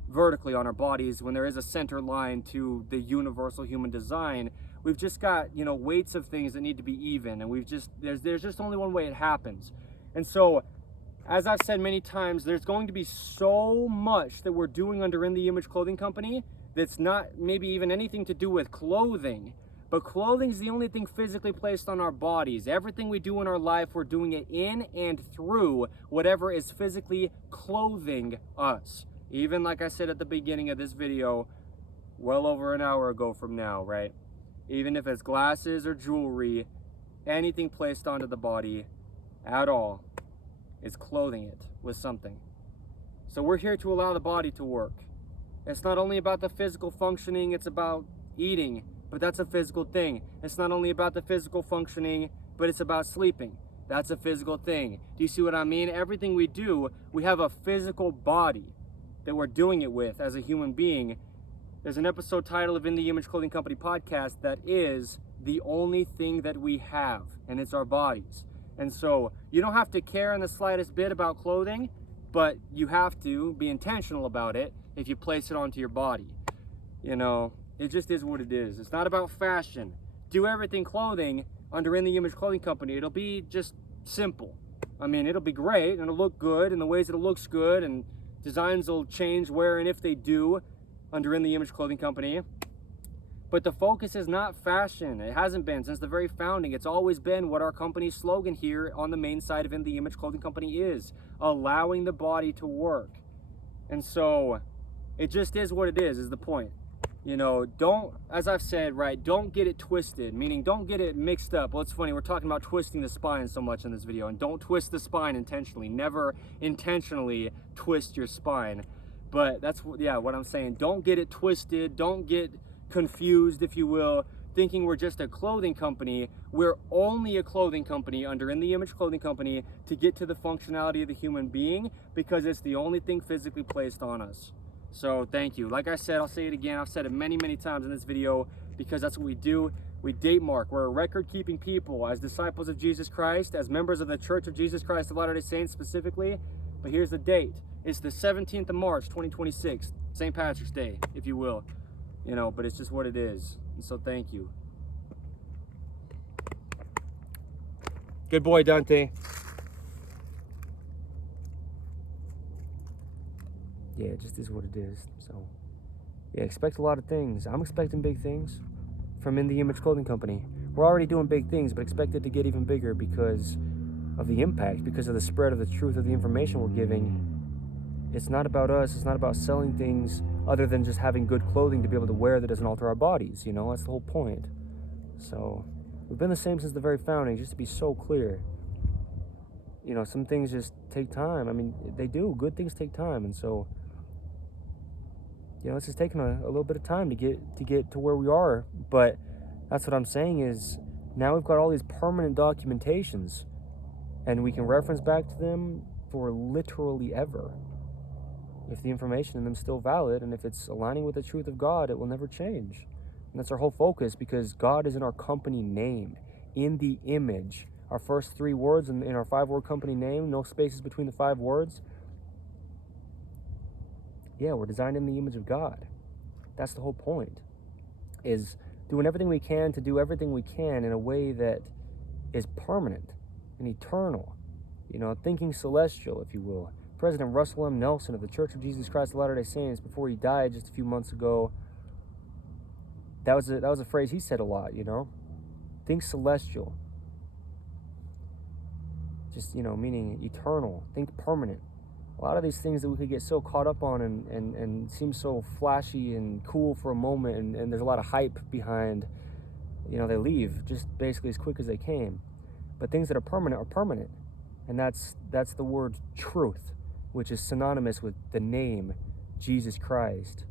vertically on our bodies when there is a center line to the universal human design. We've just got, you know, weights of things that need to be even, and there's just only one way it happens. And so, as I've said many times, there's going to be so much that we're doing under In The Image Clothing Company that's not maybe even anything to do with clothing, but clothing is the only thing physically placed on our bodies. Everything we do in our life, we're doing it in and through whatever is physically clothing us. Even like I said at the beginning of this video, well over an hour ago from now, right? Even if it's glasses or jewelry, anything placed onto the body at all is clothing it with something. So we're here to allow the body to work. It's not only about the physical functioning, it's about eating, but that's a physical thing. It's not only about the physical functioning, but it's about sleeping. That's a physical thing. Do you see what I mean? Everything we do, we have a physical body that we're doing it with as a human being. There's an episode title of In The Image Clothing Company podcast that is the only thing that we have, and it's our bodies. And so you don't have to care in the slightest bit about clothing, but you have to be intentional about it if you place it onto your body. You know, it just is what it is. It's not about fashion. Do everything clothing under In The Image Clothing Company. It'll be just simple. I mean, it'll be great, and it'll look good in the ways that it looks good, and designs will change where and if they do under In The Image Clothing Company. But the focus is not fashion. It hasn't been since the very founding. It's always been what our company's slogan here on the main side of In The Image Clothing Company is: allowing the body to work. And so it just is what it is the point. You know, don't, as I've said, right, don't get it twisted, meaning don't get it mixed up. Well, it's funny, we're talking about twisting the spine so much in this video, and don't twist the spine intentionally. Never intentionally twist your spine. But that's, yeah, what I'm saying. Don't get it twisted. Don't get confused, if you will, thinking we're just a clothing company. We're only a clothing company under In The Image Clothing Company to get to the functionality of the human being, because it's the only thing physically placed on us. So thank you. Like I said, I'll say it again. I've said it many, many times in this video, because that's what we do. We date mark. We're a record-keeping people as disciples of Jesus Christ, as members of the Church of Jesus Christ of Latter-day Saints specifically. But here's the date. It's the 17th of March, 2026. St. Patrick's Day, if you will. You know, but it's just what it is. And so thank you. Good boy, Dante. Yeah, it just is what it is. So, yeah, expect a lot of things. I'm expecting big things from In The Image Clothing Company. We're already doing big things, but expect it to get even bigger because of the impact, because of the spread of the truth of the information we're giving. It's not about us. It's not about selling things other than just having good clothing to be able to wear that doesn't alter our bodies, you know? That's the whole point. So we've been the same since the very founding, just to be so clear. You know, some things just take time. I mean, they do. Good things take time. And so, you know, it's just taken a little bit of time to get to where we are. But that's what I'm saying is now we've got all these permanent documentations, and we can reference back to them for literally ever. If the information in them is still valid, and if it's aligning with the truth of God, it will never change. And that's our whole focus, because God is in our company name, in the image. Our first 3 words in our 5-word company name, no spaces between the 5 words. Yeah, we're designed in the image of God. That's the whole point, is doing everything we can to do everything we can in a way that is permanent and eternal. You know, thinking celestial, if you will. President Russell M. Nelson of the Church of Jesus Christ of Latter-day Saints, before he died just a few months ago, that was a phrase he said a lot, you know? Think celestial. Just, you know, meaning eternal. Think permanent. A lot of these things that we could get so caught up on and seem so flashy and cool for a moment, and there's a lot of hype behind, you know, they leave just basically as quick as they came. But things that are permanent. And that's the word truth, which is synonymous with the name Jesus Christ,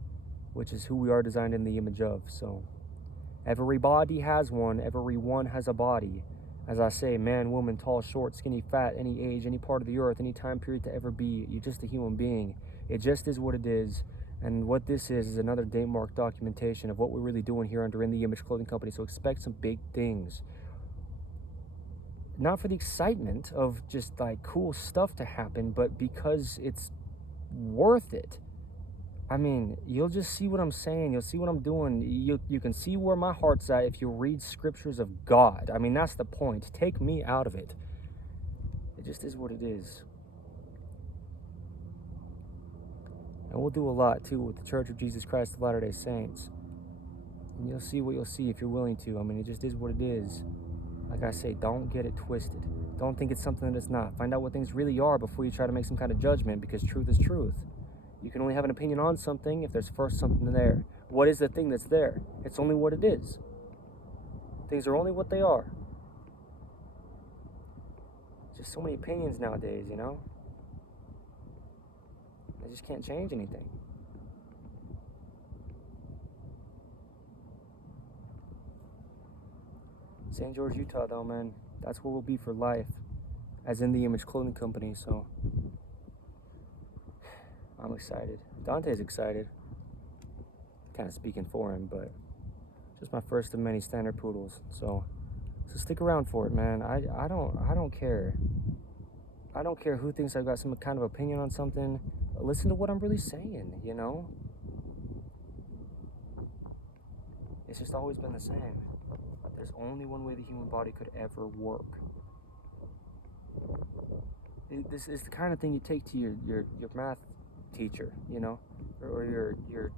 which is who we are designed in the image of. So every body has one, everyone has a body. As I say, man, woman, tall, short, skinny, fat, any age, any part of the earth, any time period to ever be, you're just a human being. It just is what it is. And what this is another date mark documentation of what we're really doing here under In the Image Clothing Company. So expect some big things. Not for the excitement of just like cool stuff to happen, but because it's worth it. I mean, you'll just see what I'm saying. You'll see what I'm doing. You can see where my heart's at if you read scriptures of God. I mean, that's the point. Take me out of it. It just is what it is. And we'll do a lot, too, with the Church of Jesus Christ of Latter-day Saints. And you'll see what you'll see if you're willing to. I mean, it just is what it is. Like I say, don't get it twisted. Don't think it's something that it's not. Find out what things really are before you try to make some kind of judgment, because truth is truth. You can only have an opinion on something if there's first something there. What is the thing that's there? It's only what it is. Things are only what they are. Just so many opinions nowadays, you know? They just can't change anything. St. George, Utah, though, man. That's where we'll be for life, as In the Image Clothing Company, so I'm excited. Dante's excited. Kind of speaking for him, but just my first of many standard poodles. So stick around for it, man. I don't care. I don't care who thinks I've got some kind of opinion on something. Listen to what I'm really saying, you know? It's just always been the same. There's only one way the human body could ever work. This is the kind of thing you take to your math teacher, you know, or your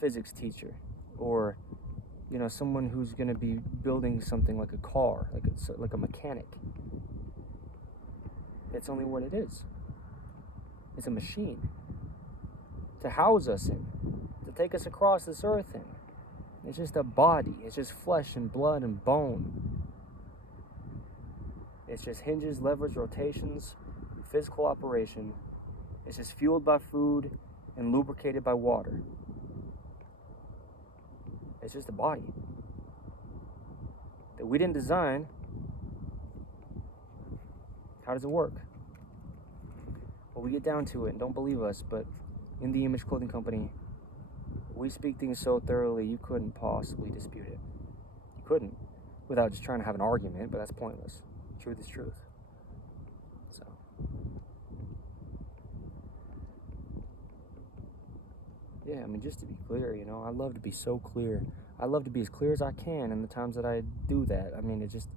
physics teacher, or, you know, someone who's going to be building something like a car, like a mechanic. It's only what it is. It's a machine to house us in, to take us across this earth in. It's just a body. It's just flesh and blood and bone. It's just hinges, levers, rotations, physical operation. It's just fueled by food and lubricated by water. It's just a body that we didn't design. How does it work? Well, we get down to it, and don't believe us, but In the Image Clothing Company, we speak things so thoroughly you couldn't possibly dispute it. You couldn't, without just trying to have an argument, but that's pointless. Truth is truth. So, yeah, I mean, just to be clear, you know, I love to be so clear. I love to be as clear as I can in the times that I do that. I mean, it just...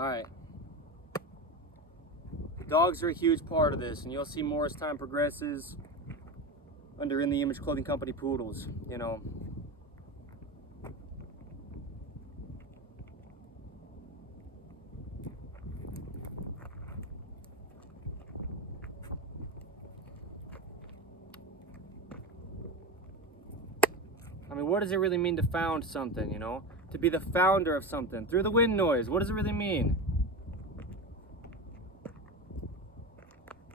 All right. Dogs are a huge part of this, and you'll see more as time progresses under In the Image Clothing Company poodles, you know. I mean, what does it really mean to found something, you know? To be the founder of something. Through the wind noise, what does it really mean?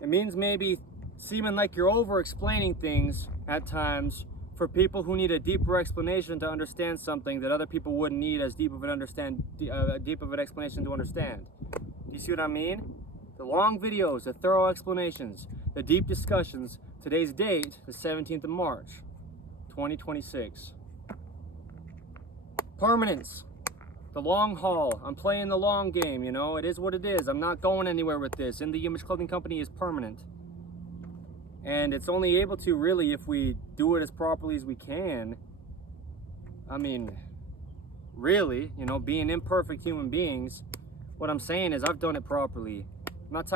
It means maybe seeming like you're over-explaining things at times for people who need a deeper explanation to understand something that other people wouldn't need as deep of an explanation to understand. Do you see what I mean? The long videos, the thorough explanations, the deep discussions. Today's date, the 17th of March, 2026. Permanence. The long haul. I'm playing the long game, you know. It is what it is. I'm not going anywhere with this. In the Image Clothing Company is permanent. And it's only able to really if we do it as properly as we can. I mean, really, you know, being imperfect human beings, what I'm saying is I've done it properly. I'm not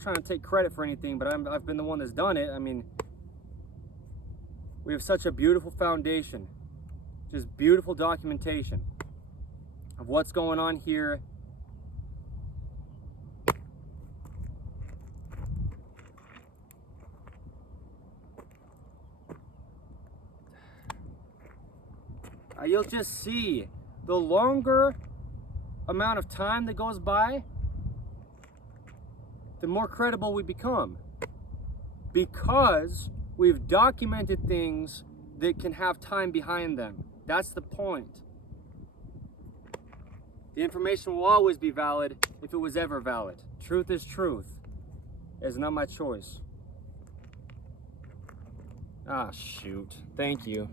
trying to take credit for anything, but I've been the one that's done it. I mean, we have such a beautiful foundation, just beautiful documentation of what's going on here. You'll just see the longer amount of time that goes by, the more credible we become, because we've documented things that can have time behind them. That's the point. The information will always be valid if it was ever valid. Truth is truth. It's not my choice. Ah, shoot. Thank you.